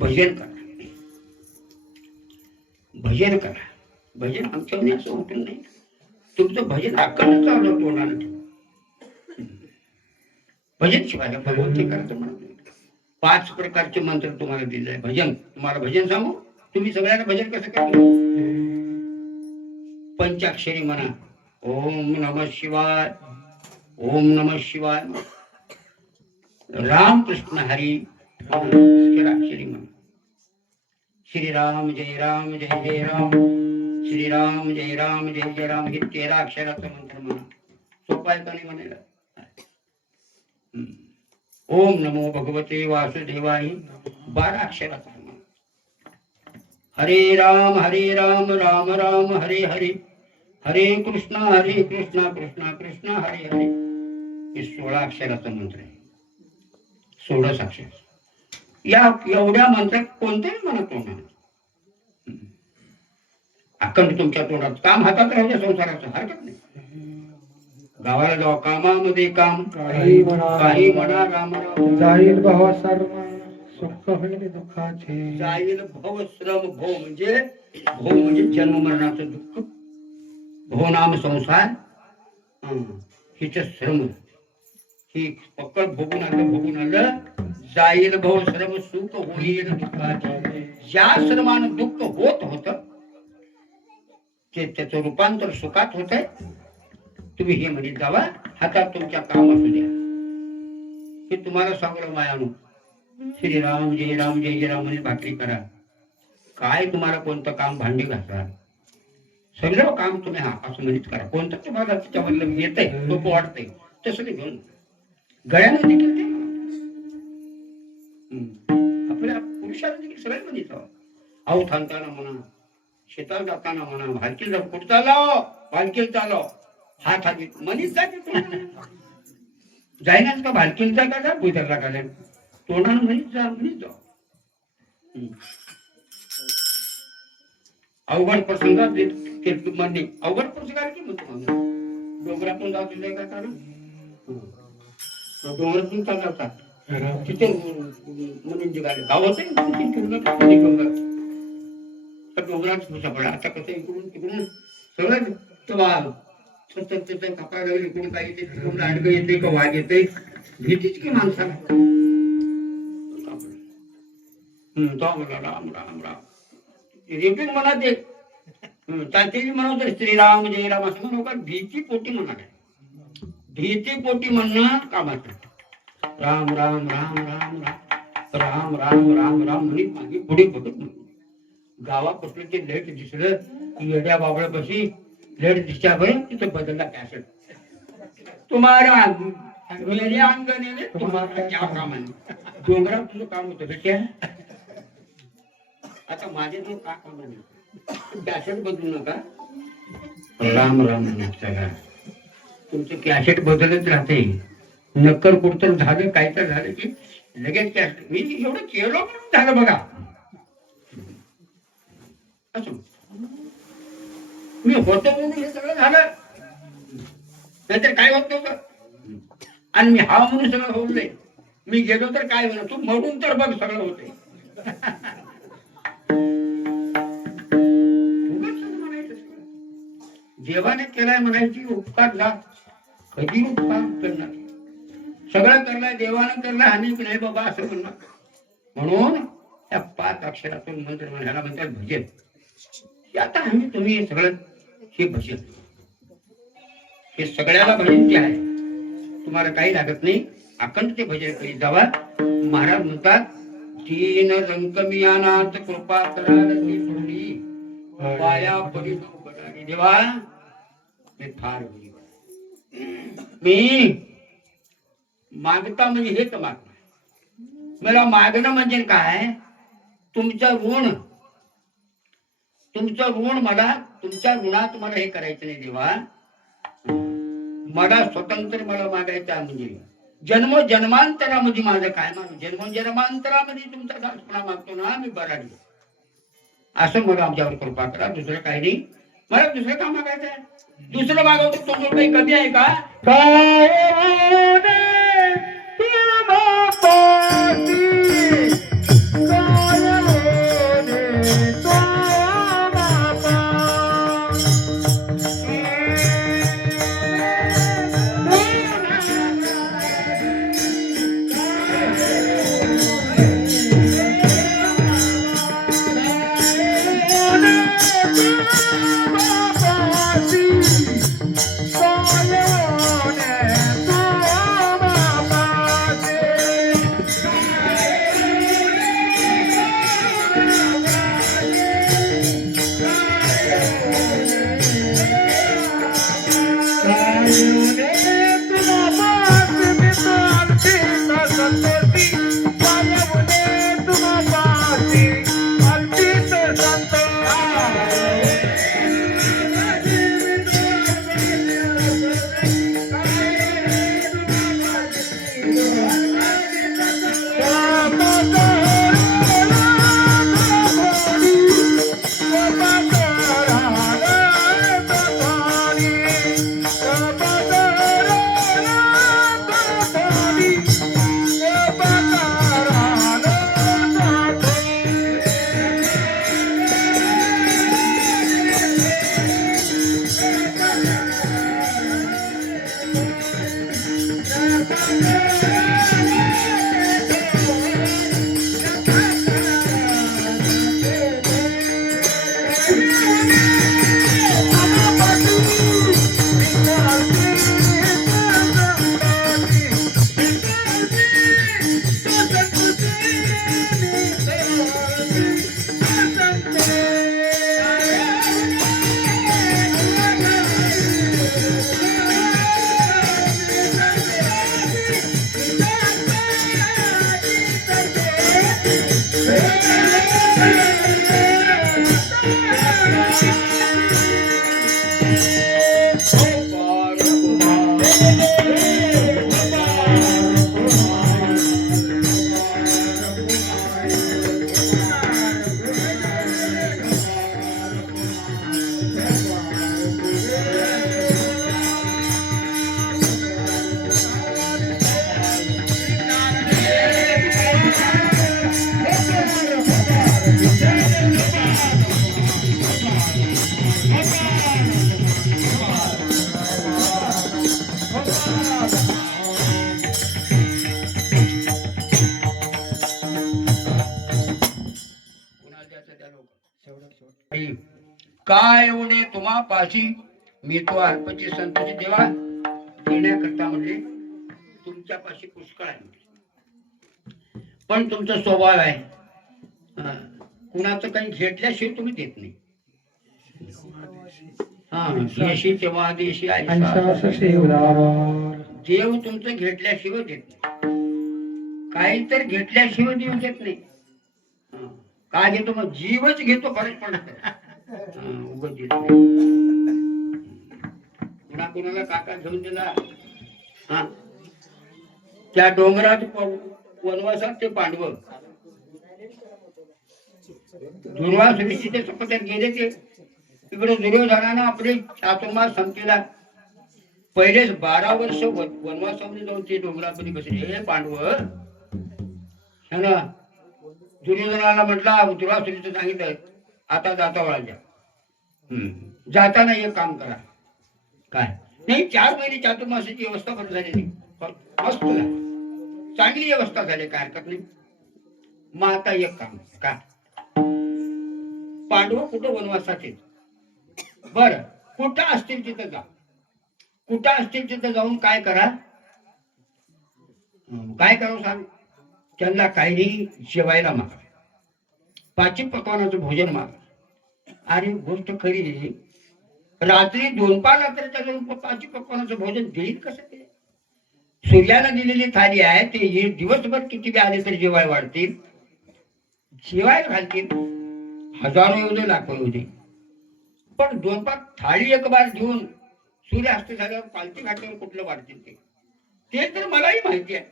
भजन करा, भजन करा. भजन आमच्यामध्ये असं उठून नाही, तुमचं भजन अखंड चालू तोंडानं ठेवा. भजन शिवाय भगवंती करतो म्हणत नाही. 5 प्रकारचे मंत्र तुम्हाला दिले आहे. भजन, तुम्हाला भजन सांगू, तुम्ही सगळ्यांना भजन कसं करतो? पंचाक्षरी म्हणा, ओम नमः शिवाय, ओम नमः शिवाय. राम कृष्ण हरी अक्षराक्षरी म्हणा. श्रीराम जय राम जय जय राम, श्रीराम जय राम जय जय राम. हे 13 अक्षराचा मंत्र म्हणा. सोपा आहे का नाही म्हणायला? ओम नमो भगवते वासुदेवाय 12 अक्षराचा म्हणा. हरे राम राम राम हरे हरे, हरे कृष्णा कृष्णा कृष्णा हरे हरे. हे 16 अक्षराचा मंत्र आहे. 16 अक्षर. या एवढ्या मंत्रात कोणत्याही म्हणत तोंडात, अखंड तुमच्या तोंडात. काम हातात राहू द्या संसाराचं, हरकत नाही. गावाला जावा, कामामध्ये काम, काही म्हणा राम राम. जाईल भावा सर्व सुख होईल दुःखाचे. जाईल भव श्रम. भव म्हणजे जन्म मरणाचं दुःख. भव नाम संसार, हिचं श्रम. ही पक्कड भोगून आलं. जाईल भव श्रम सुख होईल दुःखाचे. ज्या श्रमानं दुःख होत त्याचं रूपांतर सुखात होत आहे. तुम्ही हे म्हणत जावा, हातात तुमच्या काम असू द्या. हे तुम्हाला सांगलं मायानो. श्रीराम जय राम जय जय राम म्हणजे भाकरी करा. काय तुम्हाला कोणतं काम, भांडी घासा, सगळं काम तुम्ही असं म्हणत करा. कोणतं तुम्हाला त्याच्यामधलं येतंय, सोपं वाटतंय तसं ते घेऊन गळ्यानं देखील ते आपल्या पुरुषाला देखील सगळ्यात म्हणत आऊ थांबताना म्हणा, शेतात जाताना म्हणा, भालकीला कुठं चालाव, भालकीला चालाव, हात हाती म्हणीच जाते. जाईनाच का भालकीला जा, का बुधरला का तोंडानं म्हणीच जाऊ. अवघड प्रसंगात म्हणणे, अवघड प्रसंगात की म्हणतो डोंगरातून जाऊ दिले का कारण डोंगरातून चालवतात तिथे म्हणजे गाडी गावात डोंगरात सापडला. आता कसं इकडून तिकडून सगळं कपडा लागेल, इकडून काही येते, तिकडून लांडगं येते का वाघ येते, भीतीच की माणसाला. राम राम राम रिपीट म्हणा ते चालते म्हणा. तर श्रीराम जय राम असं म्हणू का? भीती पोटी म्हणा. भीती पोटी म्हणणं कामाचं. राम राम राम राम राम राम राम राम राम म्हणे मागे पुढे बघत नाही. गावापासून ते लेट दिसलं, येड्या बाबळ्यापाशी लेट दिसच्या भय तिथं बदलला कॅसेट. तुम्हाला मेरे अंगणे तुम्हाला क्या काम आहे? डोंगरात तुझं काम होतं बेट्या, आता माझे तो का काम आहे? कॅसेट बदलू नका. राम राम सगळा तुमचं कॅसेट बदलत राहते. नक्कर कुठतर झालं, काय तर झालं की लगेच कॅसेट. मी एवढं केलं म्हणून झालं बघा. मी होतो म्हणून हे सगळं झालं, नाहीतर काय होत नव्हतं. आणि मी हा म्हणून सगळं होऊन मी गेलो तर काय होणार? तू म्हणून तर बघ सगळं होते. देवाने केलाय म्हणायची उपकार जा, कधी उपकार करणार? सगळं करलाय देवानं करलाय, अनेक नाही बाबा असं म्हणणार. म्हणून त्या 5 अक्षरातून मंत्र ह्याला म्हणतात भजन. आता आम्ही तुम्ही हे सगळं हे भजन, हे सगळ्याला भजन जे आहे तुम्हाला काही लागत नाही. अखंड ते भजन करीत जावा. महाराज म्हणतात दीन रंकमियानाथ कृपा करारी सोडी पाया पडी नवगडारी. देवा मी फार मी मागता म्हणजे हेच मागणं. मला मागणं म्हणजे काय? तुमचं ऋण मला, तुमच्या ऋणात मला हे करायचं नाही देवा. मला स्वतंत्र मला मागायचं म्हणजे जन्म जन्मांतरामध्ये माझं काय माग जन्म जन्मांतरामध्ये तुमचा दासपणा मागतो ना मी बराडी असं मग आमच्यावर कृपा करा. दुसरं काही नाही. मला दुसरं का मागायचं आहे? दुसरं मागवतो तो काही कमी आहे का? काय एवढे तुम्हा पाशी मी तो अल्पची संतोषी देवा देण्याकरता म्हणजे तुमच्या पाशी पुष्कळ आहे. पण तुमचा स्वभाव आहे कुणाचं काही घेतल्याशिवाय तुम्ही देत नाही. देशी तेव्हा देशी देव तुमचं घेतल्याशिवाय देत नाही. काही तर घेतल्याशिवाय देव देत नाही. काय घेतो मग जीवच घेतो फरक पडत उगत देत नाही. कुणा कुणाला काका घेऊन दिला त्या डोंगरात वनवासात ते पांडव दुर्वासुरीची ते सपत्यात गेले. ते तिकडे दुर्योधनानं आपले चातुर्मास संपलेला पहिलेच 12 वर्ष वनवासामध्ये जाऊन ते डोंगरामध्ये बसले. हे पांडव दुर्योधनाला म्हटला दुर्वासुरीचं सांगितलं आता जाता वळायच्या जाताना एक काम करा. काय नाही 4 महिने चातुर्मासाची व्यवस्था बंद झाली मस्त चांगली व्यवस्था झाली काय हरकत नाही. मग आता एक काम का पांडव कुठं वनवासात आहेत बर कुठं असतील तिथं जा. कुठं असतील तिथं जाऊन काय करा काय करावं सांग. त्यांना काही जेवायला मागा. पाची पकवानाचं भोजन मागा. अरे गोष्ट खरी आहे. रात्री 2-5 रात्रीच्या जाऊन पाची पकवानाचं भोजन देईल कसं ते. सूर्याला दिलेली थाली आहे ते दिवसभर किती बी आले तरी जेवाय वाढतील जेवायला घालतील. हजारो येऊ दे लाखो येऊ दे पण 2-5 थाळी एक बार घेऊन सूर्यास्त झाल्यावर पालथी घातल्यावर कुठलं वाढतील ते. ते तर मलाही माहिती आहे.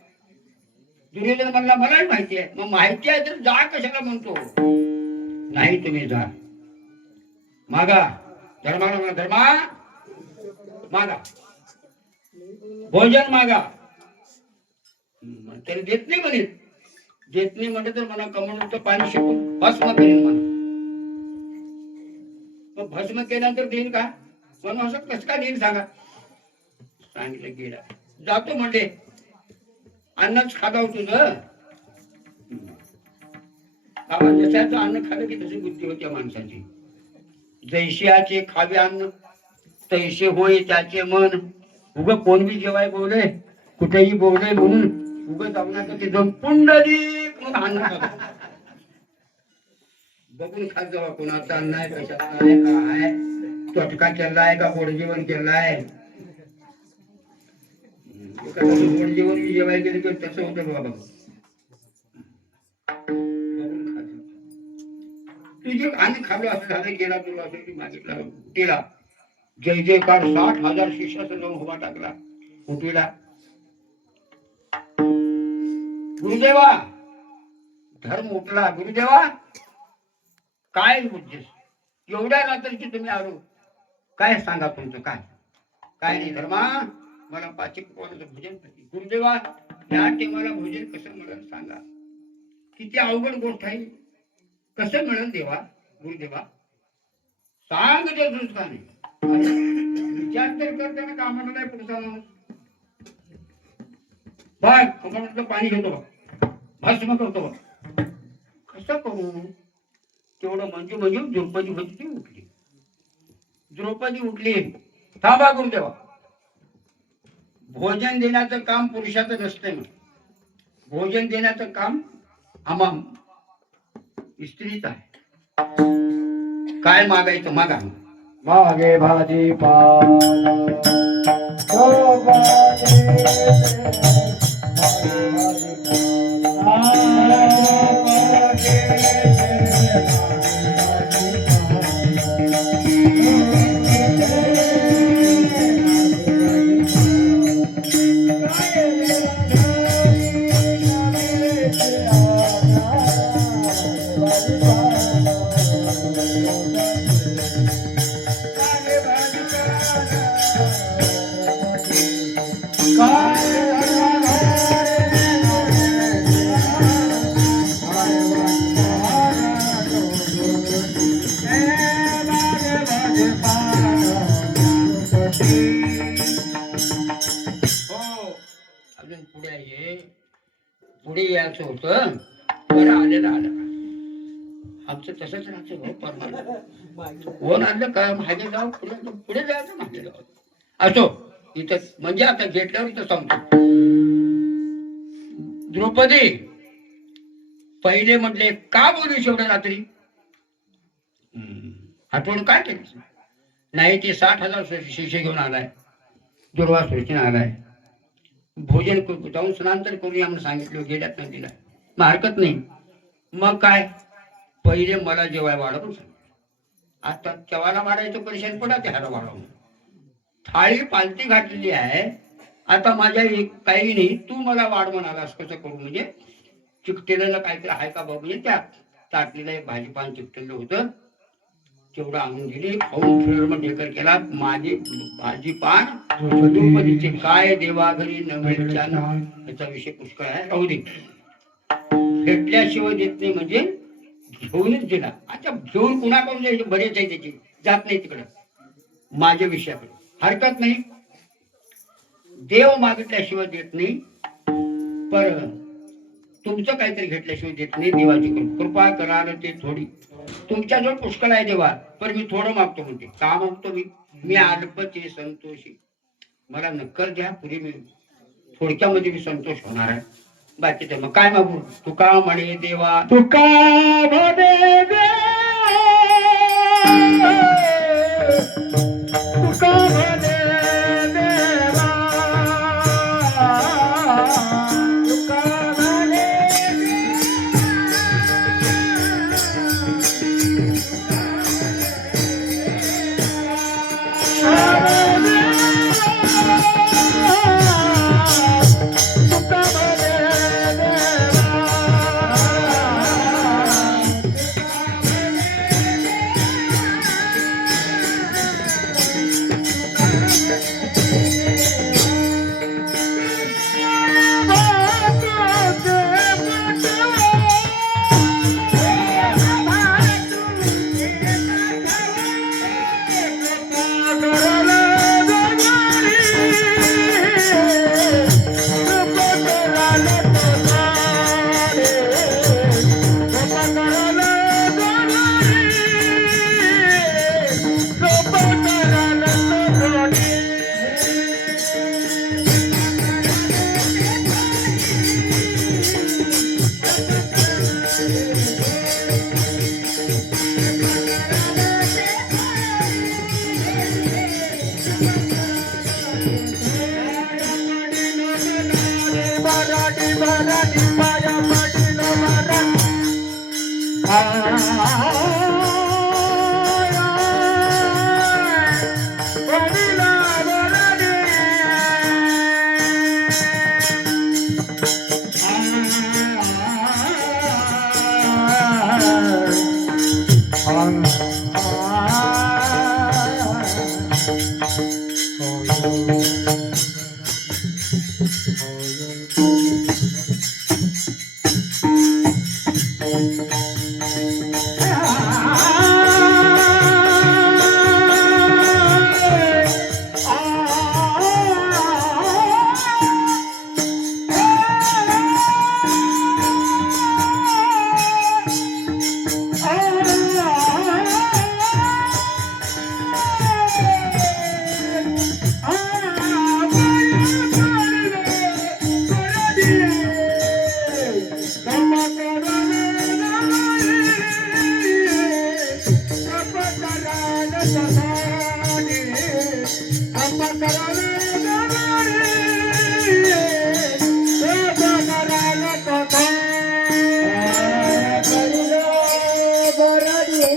दुर्योधन म्हणला मलाही माहिती आहे. मग माहिती आहे तर जा कशाला म्हणतो. नाही तुम्ही जा, मागा. धर्माला म्हणा, धर्मा मागा, भोजन मागा. त्याला देत नाही म्हणे. देत नाही म्हणे तर मला कमळचं पाणी शिकून भस्म करेन म्हणा. मग भस्म केल्यानंतर देईल का? म्हणून असं कसं काय देईल सांगा. सांगितलं गेला. जातो म्हणजे अन्नच खादाव तुझं. जशाचं अन्न खाल्लं की तशी बुद्धी होती माणसाची. जैशियाचे खावे अन्न तैसे होय त्याचे मन. उग कोण बी जेवाय बोले, कुठेही बोले म्हणून उग जाऊ नका ते जाऊन पुंडलिक म्हणून अन्न खातो. बघून खात जावा कोणाचा अन्न आहे, कशाचा आहे, काय चटका केलाय का गोड जेवण केलाय. गोड जेवण जेवाय गेले तर तसं होतं बाबा. तुझे अन्न खाल्लं असं झालं, गेला तुला असं मागितला केला. जय जयकार 60,000 शिष्याचा जाऊन उभा टाकला उठीला. गुरुदेवा धर्म उठला. गुरुदेवा काय उद्देश एवढ्या रात्रीची तुम्ही आलो, काय सांगा तुमचं काय. काय नाही धर्मा, मला पाचिक पोळाचं भोजन पाहिजे. गुरुदेवा या टेमाला भोजन कसं मिळेल सांगा. किती अवघड गोष्ट आहे, कसं मिळेल देवा. गुरुदेवा सांग ते का नाही. विचार तर करताना कामाला नाही पुढचा माणूस. बघ कमळातलं पाणी घेतो बघ, भस्म करतो बघ. कसं करू. तेवढं म्हणजे द्रौपदी होती उठली. द्रौपदी उठली. थांबा गुरुदेवा, भोजन देण्याचं काम पुरुषाचं नसते. भोजन देण्याचं काम आम्हा स्त्रीच आहे. काय मागायचं मागा. मागे भाजी पाला पुढे यायचं होतं तर आलेलं आलं. आमचं तसंच राहतं हो परमानंद. कोण आलं का मागे जाऊ, पुढे जायचं मागे जाऊ. असो इथं म्हणजे आता घेतल्यावर इथं सांगतो. द्रौपदी पहिले म्हटले का बोलू एवढ्या रात्री. आठवण काय केली नाही. ते 60,000 शिष्य घेऊन आलाय, दुर्वासोचीने आलाय. भोजन जाऊन स्नांतर करूया म्हणून सांगितलं. गेल्यात नाही दिला. मग हरकत नाही. मग काय पहिले मला जेवाय वाढवून सांग. आता जेवायला वाढायचं परेशान पडा ते ह्याला वाढवून. थाळी पालती घातलेली आहे. आता माझ्या काही नाही, तू मला वाढ म्हणालास कसं करू. म्हणजे चिकटेलेलं काहीतरी आहे का बाबा. म्हणजे त्या ताटलेलं एक भाजीपान चिकटलेलं होतं, तेवढं आणून दिली. खाऊन फिर ढेकर केला. माझी भाजीपान द्रौपदीचे काय देवा घरी न मिळच्या याचा विषय पुष्कळ आहे. राहू दे. भेटल्याशिवाय देत नाही म्हणजे घेऊनच दिला. अच्छा घेऊन कुणाकडून द्यायचे बरेच आहे त्याची, जात नाही तिकडं माझ्या विषयाकडे. हरकत नाही. देव मागितल्याशिवाय देत नाही, पर तुमचं काहीतरी घेतल्याशिवाय देत नाही. देवाची कृपा कराल ते थोडी. तुमच्याजवळ पुष्कळ आहे देवा, पण मी थोडं मागतो म्हणते. का मागतो मी अल्पचे संतोषी. मला नक्कर द्या, पुढे मी थोडक्यामध्ये मी संतोष होणार आहे. बाकी मग काय मागू. तुका म्हणे देवा, तुका म्हणे देवा, तुका म्हणे देवा, तुका म्हणे देवा. भराडी भराडी पाया पडील भराडी पडील भराडी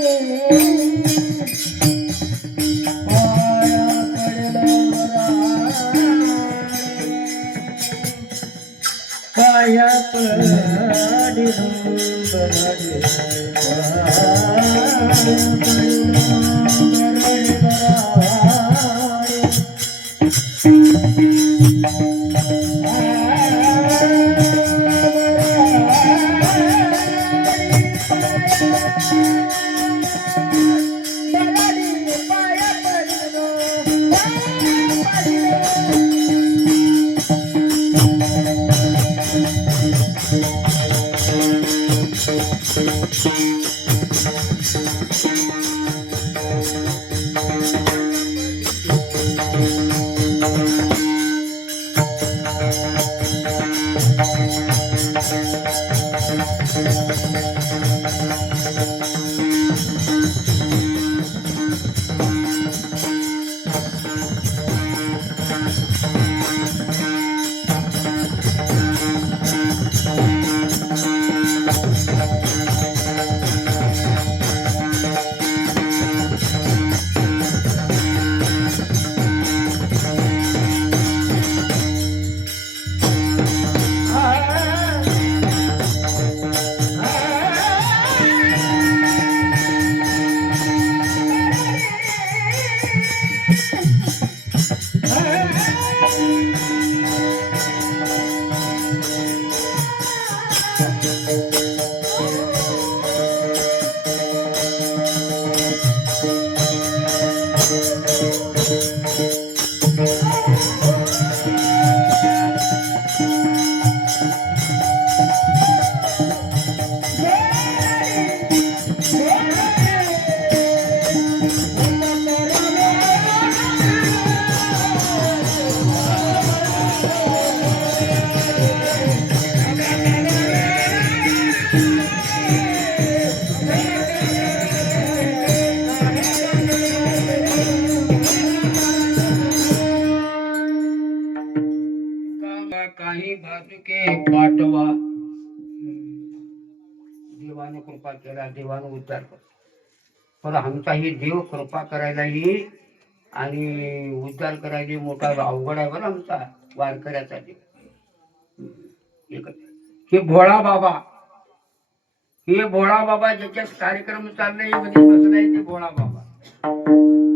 पाया पडी काही भाजुके पाठवा देवाने कृपा केला, देवाने उद्धार करतो. पण आमचाही देव कृपा करायला येईल आणि उद्धार करायला मोठा अवघड आहे बरं आमचा वारकऱ्याचा देव. हे भोळा बाबा, हे भोळा बाबा ज्याच्यात कार्यक्रम चालले मध्ये बसलाय ते भोळा बाबा.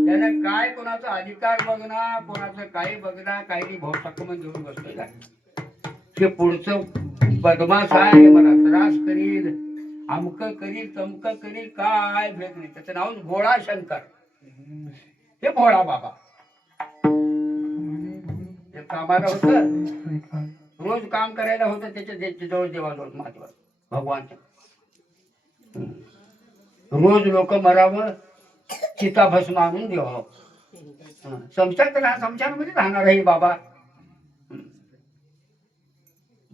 त्याने काय कोणाचा अधिकार बघणार, कोणाचं काही बघणार, काही भाऊ सखमन घेऊन बसलेला आहे. हे पुढचं बदमाश आहे, मला त्रास करील, अमक करील, तमक करील, काय भेट नाही. त्याचं नाव भोळा शंकर. हे भोळा बाबा ते कामाला होत, रोज काम करायला होतं त्याच्या जवळ देवाजवळ महादेवा भगवानच्या. रोज लोक मरावं, चिता भस्म आणून देवावं. समशानामध्ये राहणार आहे बाबा.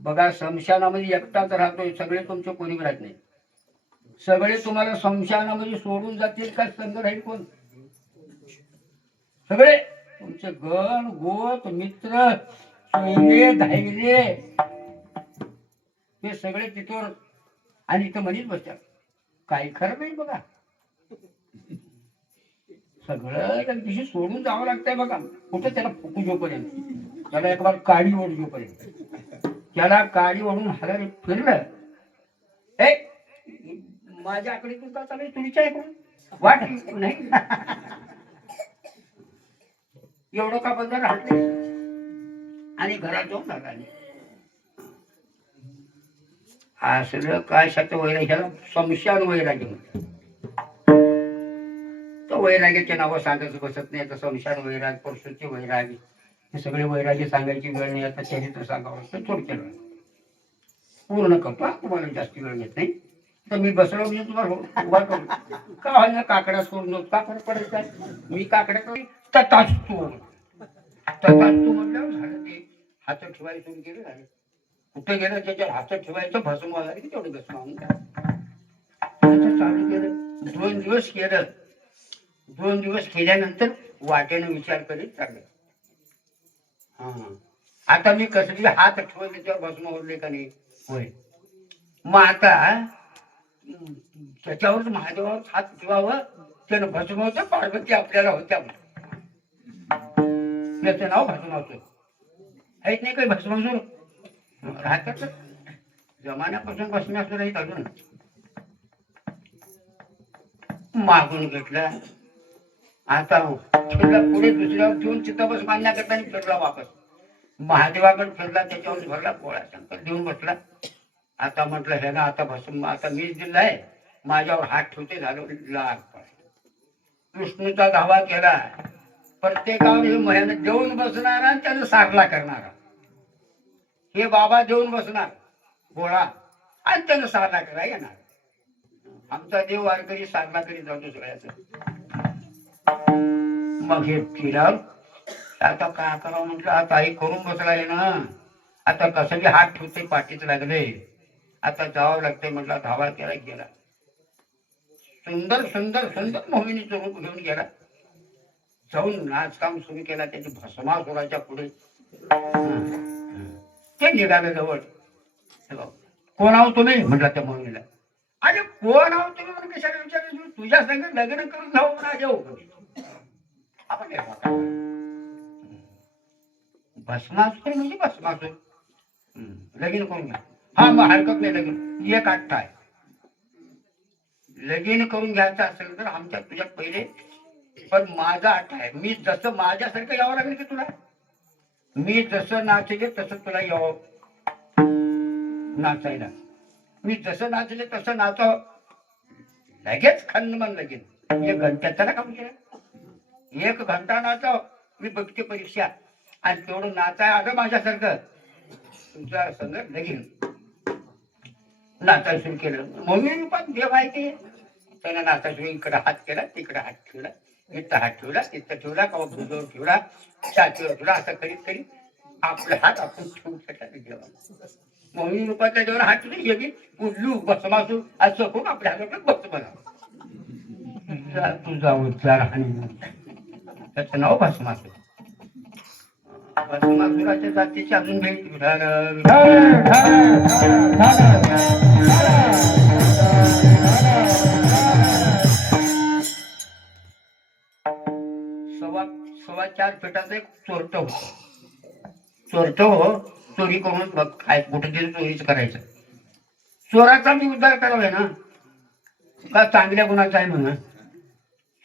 बघा समशानामध्ये एकटाच राहतोय, सगळे तुमचे कोणी राहत नाही. सगळे तुम्हाला समशानामध्ये सोडून जातील का संग राहील कोण? सगळे तुमचे गण गोत मित्र सोयरे धायरे हे सगळे तिथवर आणि इथं मधीच बसतात. काही खरं नाही बघा. सगळं त्या दिवशी सोडून जावं लागतंय बघा. कुठं त्याला फुकू जोपर्यंत, त्याला एक बार काडी ओढ जोपर्यंत, त्याला काडी ओढून हाताने फिरलं, ए माझ्या आकडे तू का चालू तुमच्या ऐकून वाट नाही. एवढं का बंद राहते आणि घरात जाऊन लागले. असलं काय शब्द वैराग्याला शमशान वैराग्य म्हणतात. तो वैराग्याचे नावं सांगायचं बसत नाही. आता शमशान वैराग, परशुचे वैराग, हे सगळे वैराग्य सांगायची वेळ नाही. आता चरित्र सांगावं तर थोडक्यात पूर्ण करतो. तुम्हाला जास्त वेळ येत नाही तर मी बसलो म्हणजे तुम्हाला उभा करू का व्हायला. काकडा सोडून का फरक पडायचा. मी काकड्या तताच तू म्हटल्यावर झालं. ते हात ठेवायला सुरू केले झाले. कुठे गेलं त्याच्यावर हात ठेवायचं, भस्म वगैरे की तेवढं भस्म आणून चालू केलं. 2 दिवस केलं. 2 दिवस केल्यानंतर वाटेनं विचार करीत चाललं. आता मी कसली हात ठेवले त्याच्यावर भस्म ओढले का नाही. होय. मग आता त्याच्यावर महादेवावर हात ठेवावं. त्यानं भस्म होतं. पार्वती आपल्याला होत्या. त्याचं नाव भस्मासूर. आहेत नाही काही भस्मासूर राहतात. जमान्यापासून भस्मासूर आहेत अजून. मागून घेतला. आता पुढे दुसऱ्यावर ठेवून चित्ताबस मांडण्याकरता फिरला वापस. महादेवाकडे फिरला, त्याच्यावर भरला पोळा शंकर देऊन बसला. आता म्हटलं हे ना आता भस्म आता मीच दिलाय, माझ्यावर हात ठेवते. झालो लाग पडला. विष्णूचा धावा केला. प्रत्येकावर हे महिन्यात देऊन बसणारा आणि त्यानं सारला करणारा. हे बाबा देऊन बसणार गोळा आणि त्यानं सारला करा येणार. आमचा देव वारकरी सारला करीत जातो सगळ्याच. मग हे फिराव आता काय करावं म्हटलं. आता आई करून बसलाय ना. आता कसं बी हात ठेवते, पाठीच लागले. आता जावं लागतंय म्हटलं. धावा केला गेला. सुंदर सुंदर सुंदर मोहिनीचं रूप घेऊन गेला. जाऊन नाचकाम सुरू केला. त्याची भस्मासुराच्या पुढे ते निघाले जवळ. कोण आहो तुम्ही म्हटलं त्या मोहिनीला. अरे कोण आहो तुम्ही म्हणून कशाला विचारलं. तुझ्या संग लग्न करून जाऊ ना जाऊ. भस्मासूर म्हणजे भस्मासूर. लगीन करून घ्या. हा मग हरकत नाही. लगीन एक आठा आहे. लगीन करून घ्यायचं असेल तर आमच्या तुझ्या पहिले. पण माझा आठ आहे. मी जसं माझ्यासारखं यावं लागेल की तुला. मी जसं नाचले तसं तुला यावं नाचायला. मी जसं नाचले तसं नाचावं. लगेच खंडमन लगीन. 1 घंटा त्याला काम केलं. 1 घंटा नाचाव. मी बघते परीक्षा आणि तेवढं नाचाय आलं माझ्यासारखं. तुमच्या संग लगीन. नाचायला सुरू केलं. मोहिनी रूपात देव आहे ते. त्यानं नाचायला इकडे हात केला, तिकडे हात ठेवला, इथं हात ठेवला, तिथं ठेवला, का भुजवर ठेवला, छातीवर ठेवला. असं करीत करीत आपला हात आपण ठेवू शकला देवा. मोहिनी रूपाच्या देवाला हात ठेवले. हे बी उल्लू भस्मासूर असं करून आपल्या हाताकडे बस बघा. तुझा उच्चार आणि त्याचं नाव भस्मासूर. भस्मासुराच्या जातीची अजून भेट. सव्वा 4 फिटाचा एक चोरट होत. चोरट चोरी करून बघ काय कुठे तरी चोरीच करायचं. चोराचा मी उद्धार करावा ना. का चांगल्या गुणाचा आहे म्हणून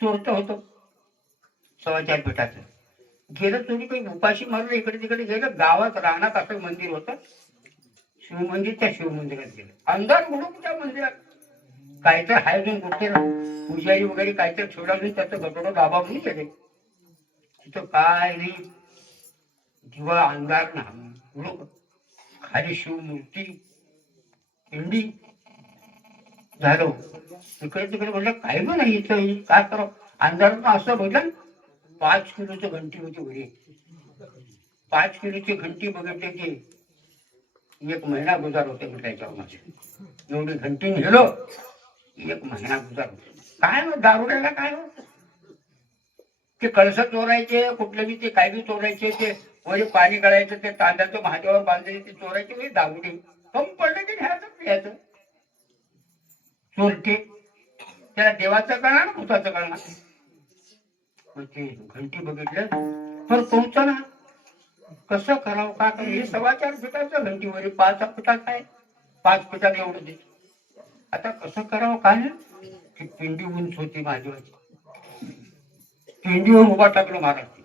चोरट होतो. 4.25 फिटाचं गेलं. चोरी काही उपाशी मारलं. इकडे तिकडे गेलं. गावात रानात असं मंदिर होतं. शिवमंदिर. त्या शिवमंदिरात गेलं. अंधार म्हणून त्या मंदिरात काहीतरी हाय अजून कुठे पुजारी वगैरे काहीतरी ठेवला अजून. त्याचं गटोडं गाभा म्हणून गेले. तिथं काय नाही. दिवा अंधार ना. खाली शिवमूर्ती पिंडी झालं. तिकडे तिकडे म्हटलं काय पण नाही इथं काय करावं. अंधारात असं बघितलं. 5 किलोची घंटी होती घरी. 5 किलोची घंटी बघितली की 1 महिना गुजार होते त्याच्यावर माझे. एवढी घंटी नेलो. 1 महिना गुजार होते. काय दारुड्याला काय होत. ते कळस चोरायचे कुठले बी. ते काय बी चोरायचे. ते वरी पाणी गळायचं. ते तांदळाचं महादेवावर बांधले ते चोरायचे. दारुडे कम पडलं की घ्यायचं प्यायचं. चोरटे त्या देवाचं कळणार ना भूताचं कळणार. मग ते घंटी बघितलं तर तुमचं ना कसं करावं का करावं हे 4.25 फुटाचं घंटीवर 5 फुटाचं आहे. 5 फुटाला एवढं देत. आता कसं करावं काय ना ती पिंडी उंच होती माझीवाची. पिंडीवर उभा टाकलं महाराज.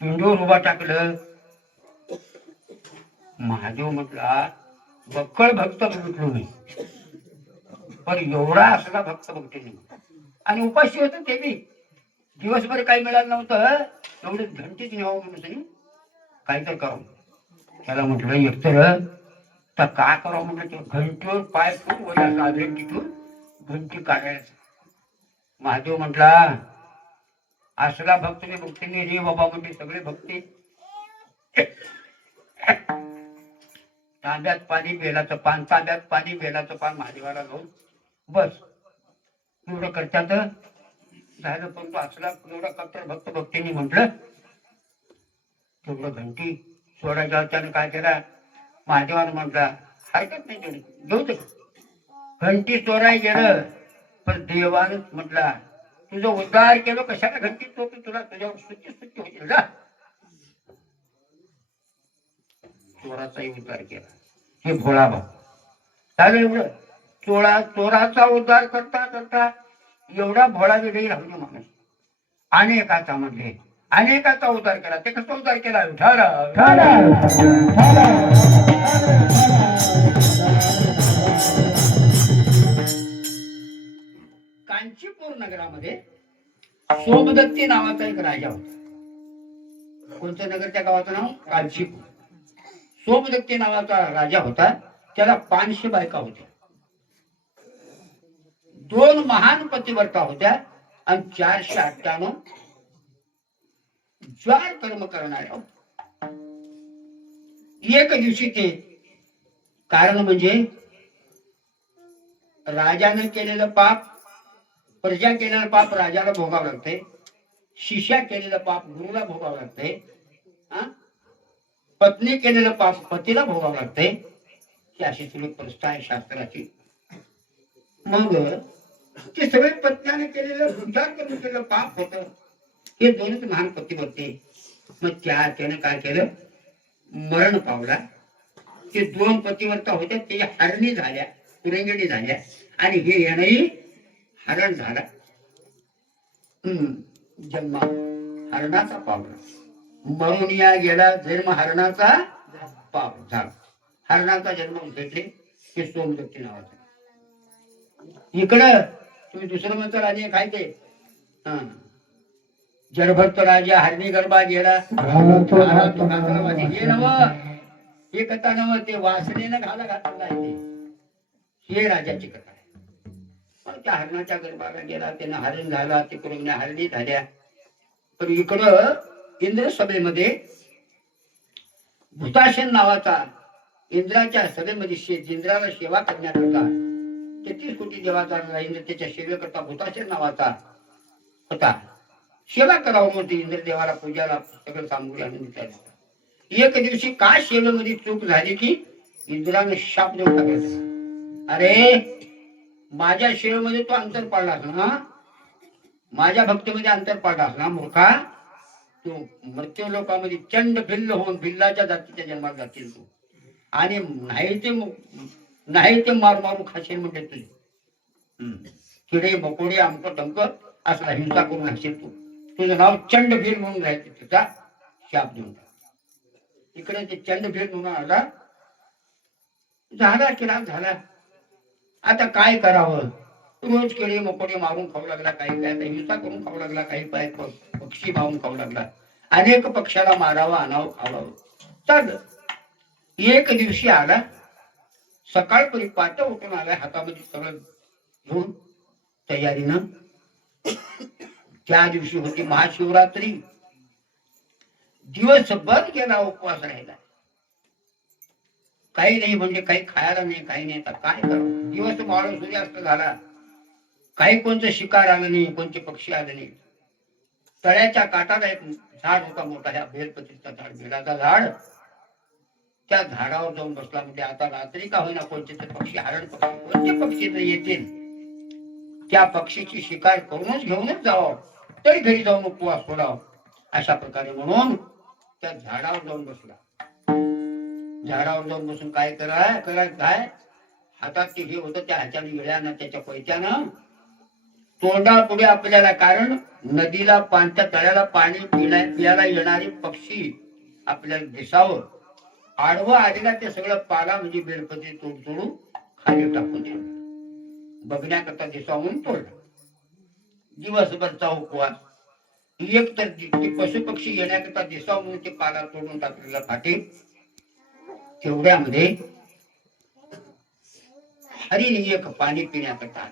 पिंडीवर उभा टाकलं. महादेव म्हटला बक्कळ भक्त बघितलो मी पण एवढा असला भक्त बघते नाही. आणि उपाशी होत ते बी दिवसभर काही मिळालं नव्हतं. एवढी घंटीच न्यावं म्हणून काहीतरी करावं. त्याला म्हटलं एकतर तर काय करावं म्हटलं घंटीवर पाय खूप वया घंटीतून घंटी काढायचं. महादेव म्हटला असला भक्त मी भक्ती नाही रे बाबा म्हणजे सगळे भक्ती. तांब्यात पाणी बेलाचं पान तांब्यात पाणी बेलाचं पान महादेवाला लावून बस एवढं करतात झालं. पण तो असला एवढा कट्टर भक्त भक्तीने म्हटलं तेवढं घंटी सोडायच्या त्यानं काय केला महादेवानं म्हटला हरकत नाही तेवढी घेऊ दे. घंटी चोराय गेलं पण देवानच म्हटला तुझं उद्धार केलं कशाला घंटी चोरतो तुला तुझ्यावर सुट्टी सुट्टी होतील जा. चोराचाही उद्धार केला. हे भोळा भाऊ चालेल एवढं चोराचा उद्धार करता करता एवढा भोळा वेगळी राहू दे माणूस. अनेकाचा म्हणले अनेकाचा उद्धार केला. ते कसा उद्धार केला कांचीपूर नगरामध्ये सोमदत्ती नावाचा एक राजा होता. कोणत्या नगरच्या गावाचं नाव कांचीपूर. सोमदत्ती नावाचा राजा होता. त्याला 500 बायका होत्या. 2 महान पतिव्रता होत्या आणि 498 ज्वार कर्म करणाऱ्या. एक दिवशी ते कारण म्हणजे राजानं केलेलं पाप प्रजा केलेलं पाप राजाला भोगावं लागतंय. शिष्या केलेलं पाप गुरुला भोगावं लागतंय. पत्नी केलेलं पाप पतीला भोगावं लागतंय. ही अशी सगळी प्रस्था आहे शास्त्राची. मग ते सगळे पत्न्याने केलेलं विचार करून केलेलं पाप होतं. हे दोनच महान पतिव्रते. मग त्यानं काय केलं मरण पावला. ते 2 पतिव्रता होत्या ते हरणी झाल्या कुरंगिणी झाल्या आणि हे यानंही हरण झाला. जन्म हरणाचा पावला. मरून या गेला जन्म हरणाचा पाव झाला. हरणाचा जन्म भेटले हे सोमदत्ती नावाचा. इकडं तुम्ही दुसरं म्हणता राजे काय ते जरभक्त राजा हरणी गर्भा गेला हे नव हे कथा नव ते वासनेनं घाला घातला हे राजाची कथा आहे. पण त्या हरणाच्या गर्भाला गेला त्यानं हरण झाला ते कुरंगण्या हरणी झाल्या. पण इकडं इंद्र सभेमध्ये भूताशन नावाचा इंद्राच्या सभेमध्ये इंद्राला सेवा करण्याकरता 33 कोटी देवाचा इंद्र त्याच्या सेवेकरता भूताशन नावाचा होता. सेवा करावं म्हणते इंद्रदेवाला पूजाला सगळं सामुग्री आणून दिला. एक दिवशी काय सेवेमध्ये चूक झाली की इंद्राने शाप देऊन टाकला. अरे माझ्या सेवेमध्ये तो अंतर पाडलास ना माझ्या भक्तीमध्ये अंतर पाडलास ना मूर्खा. तू मृत्यू लोकांमध्ये चंड भिल्ल होऊन भिल्लाच्या जातीच्या जन्मात जातील तू. आणि नाही ते मारू मारू खाशील म्हणजे तुझे किडे मकोडे आमक टमक असला हिंसा करून हाशील तू. तुझं नाव चंडभीर म्हणून राहायचं. त्याचा शाप देऊन इकडे ते चंडभीर म्हणून आला. झाला की राग झाला. आता काय करावं. रोज किडे मकोडे मारून खाऊ लागला. काही काय हिंसा करून खाऊ लागला. काही पाय पक्षी मारून खाऊ लागला. अनेक पक्षाला मारावं आणावं खावावं चाललं. एक दिवशी आला सकाळपरी पाट उठून आला हातामध्ये सगळं घेऊन तयारीनं. त्या दिवशी होती महाशिवरात्री. दिवसभर गेला उपवास राहिला. काही नाही म्हणजे काही खायला नाही काही नाही. आता काय करावं. दिवस मावळ सूर्यास्त झाला. काही कोणतं शिकार आलं नाही कोणते पक्षी आले नाही. तळ्याच्या काठाला एक झाड होता मोठा ह्या बेलपतीचा झाड बेलाचा झाड. त्या झाडावर जाऊन बसला. म्हणजे आता रात्री का होईना कोणते तर पक्षी, हरण पक्षी, कोणते पक्षी जर येतील त्या पक्षीची शिकार करूनच घेऊनच जावं, तरी घरी जाऊन उपवास सोडावं, अशा प्रकारे म्हणून त्या झाडावर जाऊन बसला. झाडावर जाऊन बसून काय कराय काय हातात ते हे होतं, त्या ह्याच्याने विळ्यानं, त्याच्या पैत्यानं तोंडापुढे आपल्याला, कारण नदीला पाण्याच्या तळ्याला पाणी पियाला येणारे पक्षी आपल्याला दिसावं, आडवं आलेला ते सगळं पाला म्हणजे बेलपत्री तोडून खाली टाकून दिलं, बघण्याकरता दिसावं म्हणून तोडला. दिवसभरचा उपवास. एक तर ते पशु पक्षी येण्याकरता दिसावं म्हणून ते पाला तोडून टाकलेला फाटे. तेवढ्यामध्ये हरिण एक पाणी पिण्याकरता,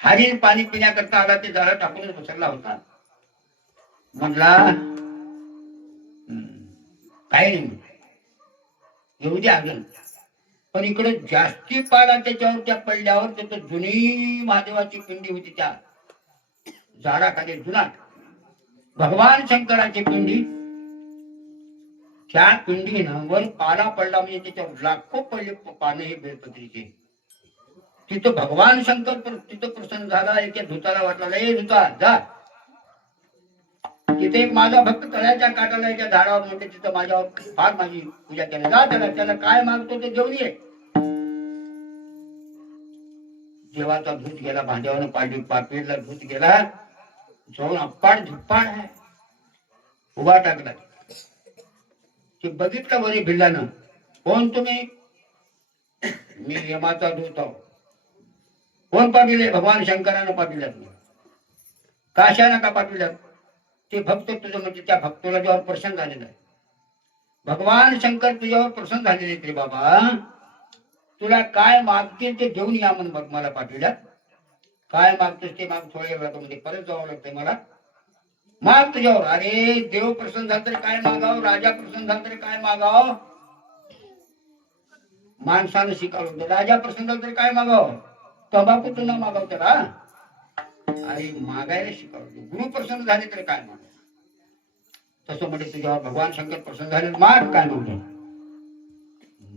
हरिण पाणी पिण्याकरता आला. ते झाडं टाकूनच बसरला होता. म्हणला काय नाही, येऊ दे अजून. पण इकडे जास्ती पाला त्याच्यावर त्या पडल्यावर त्याचं जुनी महादेवाची पिंडी होती त्या झाडाखाली, जुना भगवान शंकराची पिंडी. त्या पिंडीवर पाला पडला म्हणजे त्याच्यावर लाखो पडले पानं हे बेलपत्रीचे. तिथं भगवान शंकर तिथं प्रसन्न झाला. एका धुताला वाटला, ए धुता जा, तिथे एक माझा भक्त तळ्याच्या काठाला एका झाडावर म्हणते, तिथं माझ्यावर फार माझी पूजा केली, जा त्याला काय मागतो ते घेऊन ये. देवाचा धूत गेला, भांड्यावर पाडली, पापीला धूत गेला, जाऊन अप्पाड झुप्पाड आहे उभा टाकला. ते बघितलं वरी भिल्लानं, कोण तुम्ही? मी यमाचा दूत आहो. कोण पाठविले? भगवान शंकरानं पाठविल्यात. काशानं का पाठविल्यात? ते भक्त तुझं म्हणजे त्या भक्ताला तुझ्यावर प्रसन्न झालेलं आहे. भगवान शंकर तुझ्यावर प्रसन्न झालेले रे बाबा, तुला काय मागतील ते घेऊन या म्हणून मला पाठविल्यात. काय मागतोस ते माग, थोड्या वेळात म्हणजे परत जावं लागतंय मला. माग तुझ्यावर. अरे देव प्रसन्न झाला तरी काय मागाव, राजा प्रसन्न झाला तरी काय मागाव. माणसानं शिकवलं, राजा प्रसन्न झाला तरी काय मागाव, तंबाखू तू न मागाव त्याला. अरे मागायला शिकवलं. गुरु प्रसन्न झाले तरी काय मागाव. तसं म्हणजे तुझ्यावर भगवान शंकर प्रसन्न झाले, माग काय मागतो.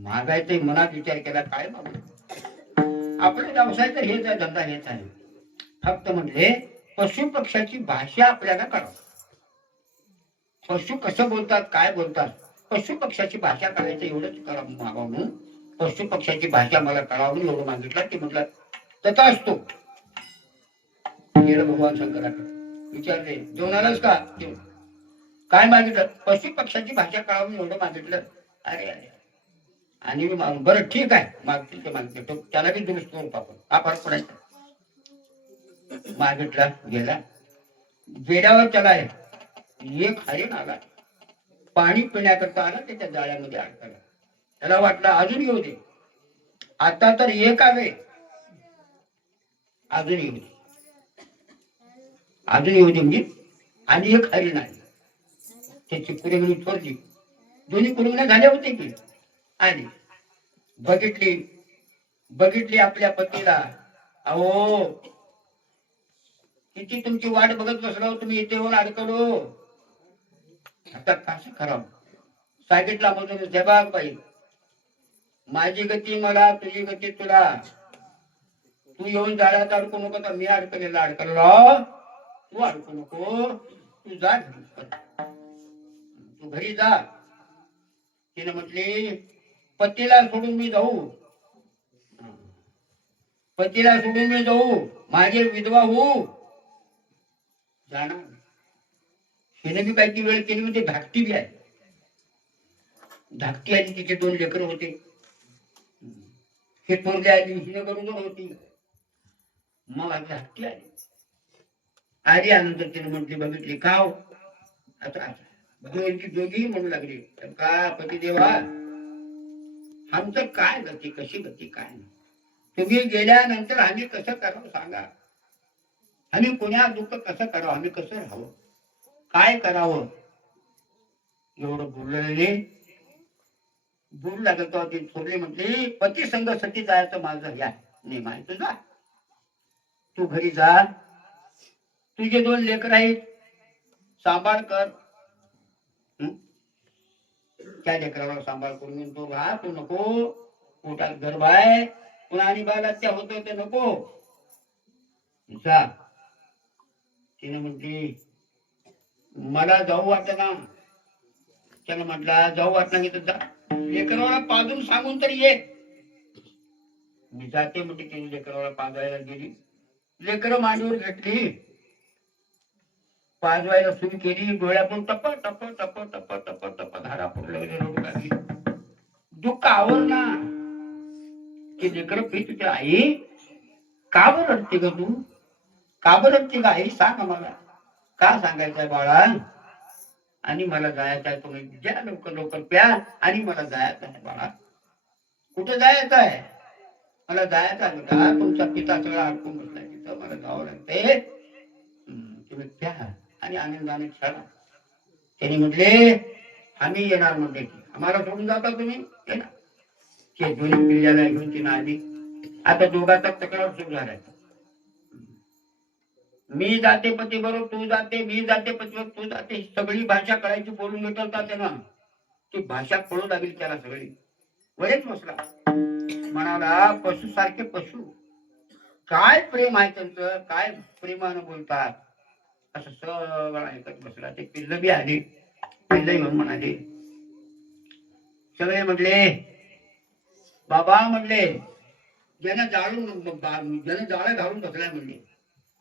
मागायचं मनात विचार केला, काय मागतो. आपल्या व्यवसायाचा हेच आहे, धंदा हेच आहे. फक्त म्हणजे पशु पक्ष्याची भाषा आपल्याला कळावं. पशु कसं बोलतात, काय बोलतात, पशु पक्ष्याची भाषा करायचं एवढंच करा मागावं म्हणून. पशु पक्ष्याची भाषा मला कळावं एवढं मागितलं. ते म्हटलं तथा असतो. गेलं भगवान शंकराकडे, विचारले जेवण आलास का? काय मागितलं? पशु पक्ष्याची भाषा कळावं एवढं मागितलं. अरे अरे, आणि मी मागून बरं ठीक आहे, मागतील ते मागतील, त्याला बी दुरुस्त करू आपण, हा फरक पडायचा. मागितला, गेला. बेड्यावर त्याला एक हरिण आला, पाणी पिण्याकरता आला, त्याच्या जाळ्यामध्ये अडकला. त्याला वाटलं अजून येऊ दे, आता तर एक आले, अजून येऊ दे, अजून येऊ दे. म्हणजे आणि एक हरिण आली, त्याची कुरंगणी थोरली, दोन्ही कुरंगण्या झाल्या होते की आली. बघितली बघितली आपल्या पतीला. अहो किती तुमची वाट बघत बसलो, तुम्ही इथे येऊन अडकलो, आता कसं करावं. सांगितला म्हणून जबाब बाई, माझी गती मला, तुझी गती तुला. तू येऊन जाळ्यात अडकू नको, तर मी अडकलेला अडकलो, तू अडकू नको, तू जा घरी, तू घरी जा. तिने म्हटली पतीला सोडून मी जाऊ, पतीला सोडून मी जाऊ, माझे विधवा होऊ जाणार. हिने बी काही वेळ केली म्हणजे धाकटी बी आहे. धाकटी आली, तिचे दोन लेकर होते. हे थोरली आली, हिने बरोबर होती. मग आधी धाकटी आली. आधी आनंतर तिने म्हटली, बघितली का हो? आता दोघी म्हणू लागली, का पतिदेवा आमचं काय गती, कशी गती काय नाही, तुम्ही गेल्यानंतर आम्ही कसं करावं सांगा. आम्ही पुण्या दुःख कसं करावं, आम्ही कसं राहावं, काय करावं. एवढं बोललेले बोलू लागत होती. थोरली म्हटली पती संघ सती जायचं माझं या नेम आहे तुझा, तू घरी जा, तुझे दोन लेकर आहेत, सांभाळ कर. त्या लेकराला सांभाळ करून घेऊन तू राहा, तू नको, पोटात गर्भ आहे, पुन्हा आणि बाळात त्या होतोय ते नको जा. तिने म्हटली मला जाऊ वाटेना. त्यानं म्हटला जाऊ वाटणार की तर जा, लेकराला पाजून सांगून तरी ये. मी जाते म्हणजे तिने लेकराला पाजवायला गेली. लेकरं मांडीवर घेतली, पाजवायला सुरू केली. डोळ्यातून टप टप टप टप टप टप धारा पडल्या, रडू लागली. दुःख आवरना. ते लेकरं पीत होते. आई का बरं रडते ग तू, का बरं रडते का आई, सांग आम्हाला, का सांगायचंय बाळा, आणि मला जायचं आहे, तुम्ही द्या लवकर लवकर प्या, आणि मला जायचं आहे बाळा. कुठे जायचं आहे, मला जायचं आहे का, तुमचा पिता सगळा अडकून बसलाय तिथं, मला जावं लागते, तुम्ही प्या आणि आनंदाने खेळा. त्यांनी म्हटले आम्ही येणार म्हणते की, आम्हाला सोडून जाता तुम्ही, येणार. ते दोन्ही पिल्ल्याला घेऊन तिनं आली. आता दोघांचा तक्रार सुरू झालाय. मी जाते पती बरोबर तू जाते, मी जाते पती बरोबर तू जाते, सगळी भाषा कळायची, बोलून घेतलं त्यानं. ती भाषा कळू लागली त्याला सगळी. वरेच बसला, म्हणाला पशु सारखे पशु, काय प्रेम आहे त्यांचं, काय प्रेमानं बोलतात, असं सगळं ऐकत बसला. ते पिल्ल बी आले, पिल्ल येऊन म्हणाले, सगळे म्हटले बाबा, म्हणले ज्यानं जाळं घालून बसलाय, म्हणले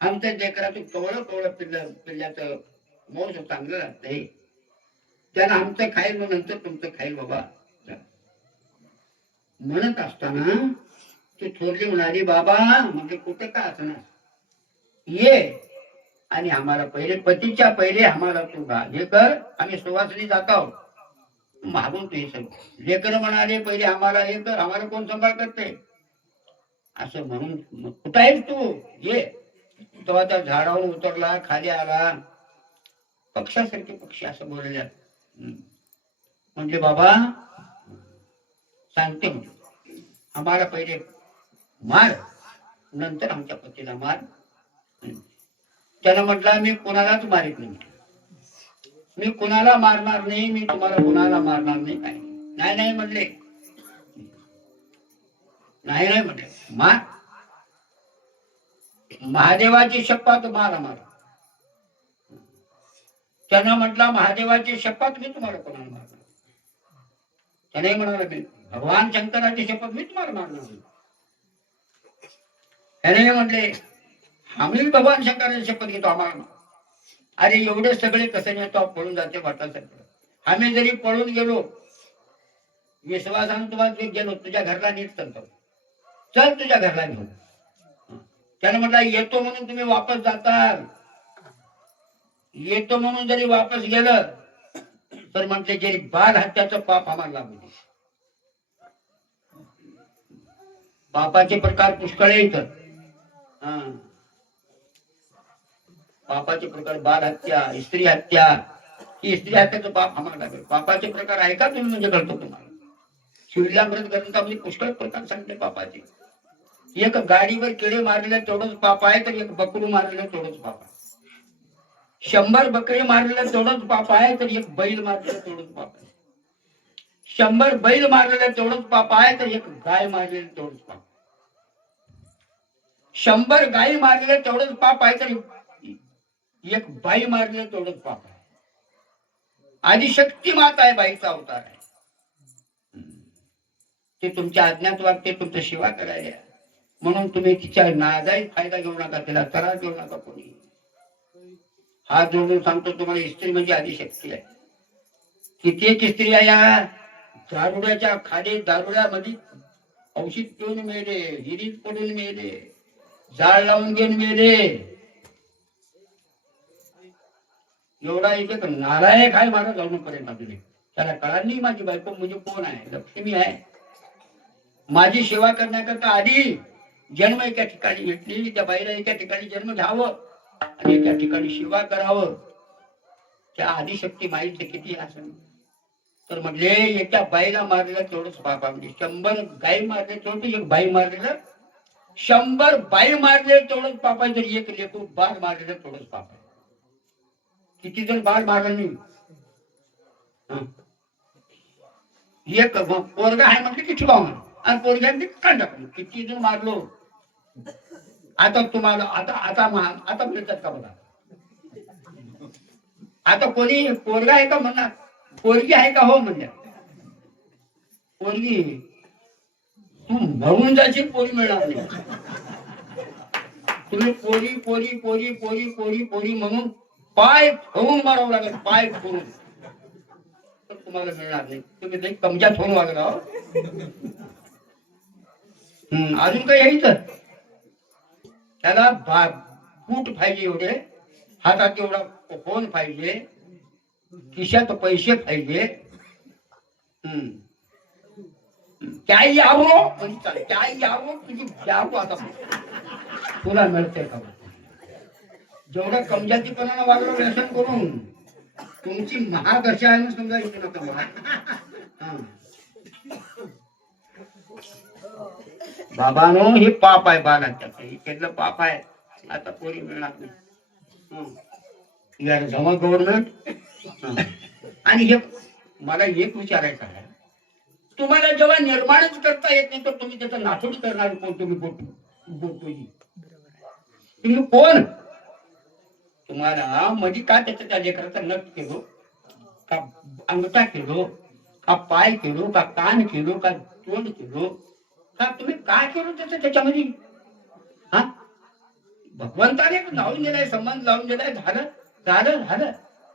आमच्या लेकरातून कवळं कवळं पिल्ल्याचं मौस चांगलं लागतंय, त्यानं आमचं खाईल मग नंतर तुमचं खाईल बाबा. म्हणत असताना ती थोरली म्हणाली बाबा, म्हणजे कुठे का असणार, ये आणि आम्हाला पहिले, पतीच्या पहिले आम्हाला तू हे कर, आम्ही सुवासनी जात आहोत, मागून तू हे सगळं. लेकर म्हणाले पहिले आम्हाला हे कर, आम्हाला कोण सांभाळ करते, असं म्हणून कुठं आहेस तू, ये. तेव्हा त्या झाडावरून उतरला, खाली आला, पक्षासारखे पक्षी असं बोलले. म्हणजे बाबा सांगते, म्हणजे आम्हाला पहिले मार, नंतर आमच्या पतीला मार. त्यानं म्हटला मी कुणालाच मारित नाही, मी कुणाला मारणार नाही, मी तुम्हाला कुणाला मारणार नाही, काय नाही नाही म्हटले, नाही नाही म्हटले, मार, महादेवाची शपथ मार आम्हाला. त्यानं म्हटला महादेवाची शपथ मी तुम्हाला कोणाला मारणार. त्याने म्हणाला मी भगवान शंकराची शपथ मी तुम्हाला मारणार नाही. त्याने म्हटले आम्ही भगवान शंकराची शपथ घेतो आम्हाला. अरे एवढे सगळे कसे नेतो, पळून जाते वाटासारखं. आम्ही जरी पळून गेलो, विश्वासानं तुम्हाला गेलो, तुझ्या घरला नीट चालतो, चल तुझ्या घरला घेऊन. त्याने म्हटलं येतो म्हणून तुम्ही वापस जाताल, येतो म्हणून जरी वापस गेलं तर म्हटले जरी बाल हत्याचं पाप आम्हाला लागू दे. पापाचे प्रकार पुष्कळ येत. पापाचे प्रकार बाल हत्या, स्त्री हत्या, ही स्त्री हत्याचं पाप आम्हाला लागेल. पापाचे प्रकार आहे का तुम्ही म्हणजे कळतो तुम्हाला. शिवल्यामृत ग्रंथामध्ये पुष्कळ प्रकार सांगितले पापाचे. एक गाडीवर किडे मारलेलं तेवढंच पाप आहे, तर एक बकरू मारलेलं तेवढंच पाप आहे. 100 बकरी मारलेलं तेवढंच पाप आहे, तर एक बैल मारलेलं तेवढंच पाप आहे. 100 बैल मारलेलं तेवढंच पाप आहे, तर एक गाय मारलेलं तेवढंच पाप. 100 गायी मारलेलं तेवढंच पाप आहे, तर एक बाई मारलेलं तेवढंच पाप आहे. आदिशक्ती माता आहे, बाईचा अवतार आहे. ते तुमच्या अज्ञात वागते, तुमच्या सेवा करायला, म्हणून तुम्ही तिच्या नादायी फायदा घेऊ नका, तिला त्रास देऊ नका. कोणी हात जोडून सांगतो तुम्हाला, स्त्री म्हणजे आदिशक्ती आहे. किती एक स्त्री आहे या दारुड्याच्या खाली, दारुड्यामध्ये औषध पिऊन मेले, हिरीत पडून मेले, जाळ लावून घेऊन मेले. एवढा एक नालायक आहे माझा जाऊनपर्यंत आपले. त्याला कळाल नाही माझी बायको म्हणजे कोण आहे, लक्ष्मी आहे. माझी सेवा करण्याकरता आधी जन्म एका ठिकाणी घेतली, त्या बाईला एका ठिकाणी जन्म घ्यावं आणि एका ठिकाणी सेवा करावं. त्या आदिशक्ती माहिती किती असेल तर म्हटले एका बाईला मारलेलं तेवढंच पाप आहे. म्हणजे 100 गाई मारले तेवढं एक बाई मारलेलं, 100 बाई मारले तेवढंच पाप आहे, तर एक लेकरू बाळ मारलेलं तेवढंच पाप आहे. किती जण बाळ मारलं नाही. एक पोरगा आहे म्हटलं की ठेवा म्हणून, आणि पोरगा आहे काढ टाकलं, किती जण मारलो. आता तुम्हाला आता मिळतात का बघा. आता कोणी पोरगा आहे का म्हणणार, पोरगी आहे का हो म्हणल्या. पोरगी तू म्हणून जायची, पोरी मिळणार नाही. तुम्ही पोरी पोरी पोरी पोरी पोरी पोरी म्हणून पाय ठेवून मारावं लागेल, पाय ठेवून, तर तुम्हाला मिळणार नाही. तुम्ही ते कमजा ठेवून वागला. अजून काय यायचं, त्याला बूट पाहिजे एवढे, हातात एवढा फोन पाहिजे, खिशात पैसे पाहिजे. काय यावं म्हणजे काय यावं, तुझी यावं आता तुला मिळते का. जेवढं कमजातीपणानं वागलं व्यसन करून, तुमची महादशा आहे ना समजा इथे नका. बाबानो हे पाप आहे, बाळाचं हे केलं पाप आहे. आता पोरी मिळणार नाही, जमा गव्हर्नमेंट. आणि हे मला एक विचारायचं आहे, तुम्हाला जेव्हा निर्माणच करता येत नाही, तर तुम्ही त्याचं नाथोडी करणार कोण. तुम्ही तुम्ही कोण. तुम्हाला मधी का त्याचं त्या लेकराचा नख केलो, का अंगठा केलो, का पाय केलो, का कान केलो, का तोंड केलो, का तुम्ही काय केलं त्याच्यामध्ये. हा, भगवंताने लावून दिलाय, संबंध लावून दिलाय, झालं झालं झालं.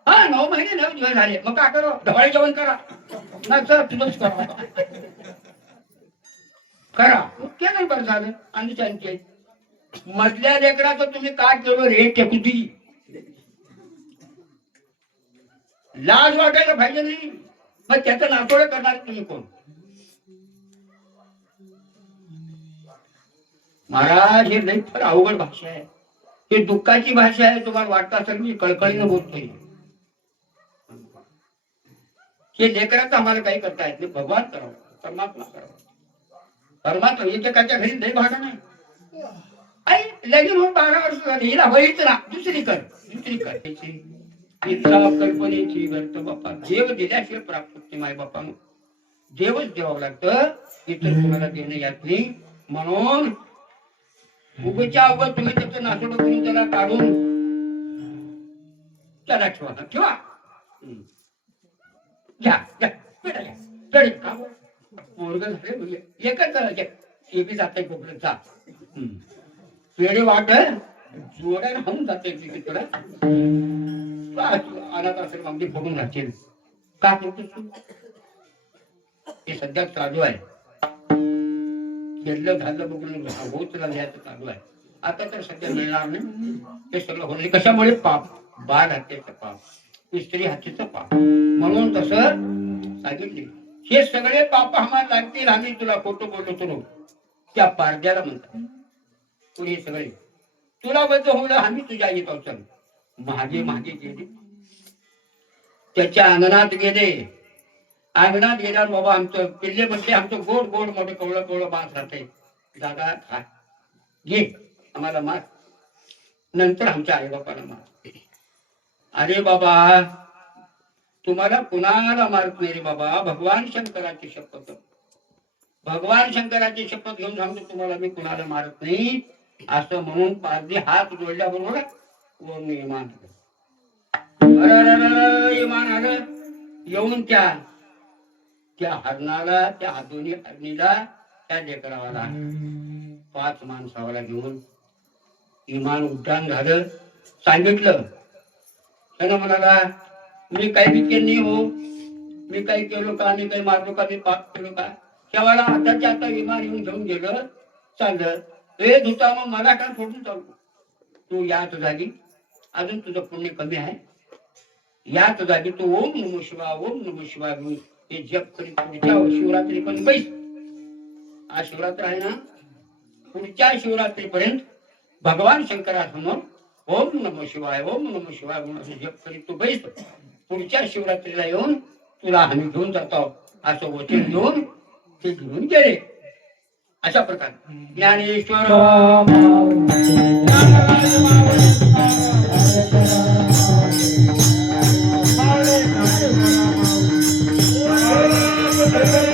हा 9 महिने 9 दिवस झाले, मग काय करा, ढवाळी जेवण करा ना, सर तुझंच करा केलं बरं झालं. आणि त्यांचे मधल्या लेकराचं तुम्ही काय केलं रे टेकुती, लाज वाटायला पाहिजे नाही. मग त्याचं नातोडं करणार तुम्ही कोण. महाराज हे लई फार अवघड भाषा आहे, हे दुःखाची भाषा आहे. तुम्हाला वाटतं असेल मी कळकळीनं बोलतोय. हे लेकराचं आम्हाला काही करता येत नाही. भगवान करावं, परमात्मा करावं. परमात्मा एकेकाच्या घरी लई भाडा नाही. आई लगीन होऊन 12 वर्ष झाली, हिला वहीच ना, दुसरी कर. इच्छा कल्पनेची व्यर्थ बापा. देव दिल्याशिवाय प्राप्त होते. माय बापानं देवच द्यावं लागतं, इतर कोणाला देणं येत नाही. म्हणून उगच्या अवघड तुम्ही त्याचं नासोड करून त्याला काढून त्याला ठेवा. घ्या पोरग झाले एकच झालं, एकी जाते कोकणात जा पेढे वाट जोड्याने होऊन जाते तिकडे. अनाथ आश्रमामध्ये पडून राहतील का करतो. हे सध्या चालू आहे, केलं झालं बघून होत राहिल्याचं चालू आहे. आता तर सध्या मिळणार नाही, ते सगळं होणार. कशामुळे पाप, बाळ हत्येचं पाप, स्त्री हत्येचं पाप. म्हणून तसं सांगितले हे सगळे पाप आम्हाला लागतील, आम्ही तुला खोटं बोललो तुला त्या पारद्याला म्हणतात. पुढे सगळे तुला बद्ध होलं, आम्ही तुझ्या येत अवचल. मागे मागे गेले, त्याच्या अंगणात गेले. अंगणात गेल्यावर बाबा आमचं पिल्ले म्हटले, आमचं गोड गोड मोठे कवळं कवळं मांस राहते, दादा खा घे आम्हाला मार. नंतर आमच्या आई बापाला मार. अरे बाबा तुम्हाला कुणाला मारत नाही रे बाबा, भगवान शंकराची शपथ, भगवान शंकराची शपथ घेऊन सांगतो तुम्हाला मी कुणाला मारत नाही. असं म्हणून पारधी हात जोडल्याबरोबर वरून इमान इमान आलं. येऊन त्या हरणाला, त्या दोन्ही हरणीला, त्या लेकरावाला, 5 माणसावाला घेऊन इमान उड्डाण झालं. सांगितलं त्यानं म्हणाला मी काही बी केलं नाही हो, मी काही केलो का, मी काही मारलो का, मी पाप केलो का. तेव्हा आताच्या आता विमान येऊन घेऊन गेलं, चाललं. हे धुता मग मला काय सोडून चालतो. तू याच जागी, अजून तुझं पुण्य कमी आहे, याच जागी तू ओम नमः शिवाय ओम नमः शिवाय घेऊन हे जप करीत पुढच्या शिवरात्री पण बैस. आज शिवरात्र आहे ना, पुढच्या शिवरात्रीपर्यंत भगवान शंकरासमोर ओम नमः शिवाय ओम नमः शिवाय म्हणून जप करीत तू बैस. पुढच्या शिवरात्रीला येऊन तुला आम्ही घेऊन जातो असं वचन देऊन ते घेऊन गेले. अशा प्रकारे ज्ञानेश्वर Hare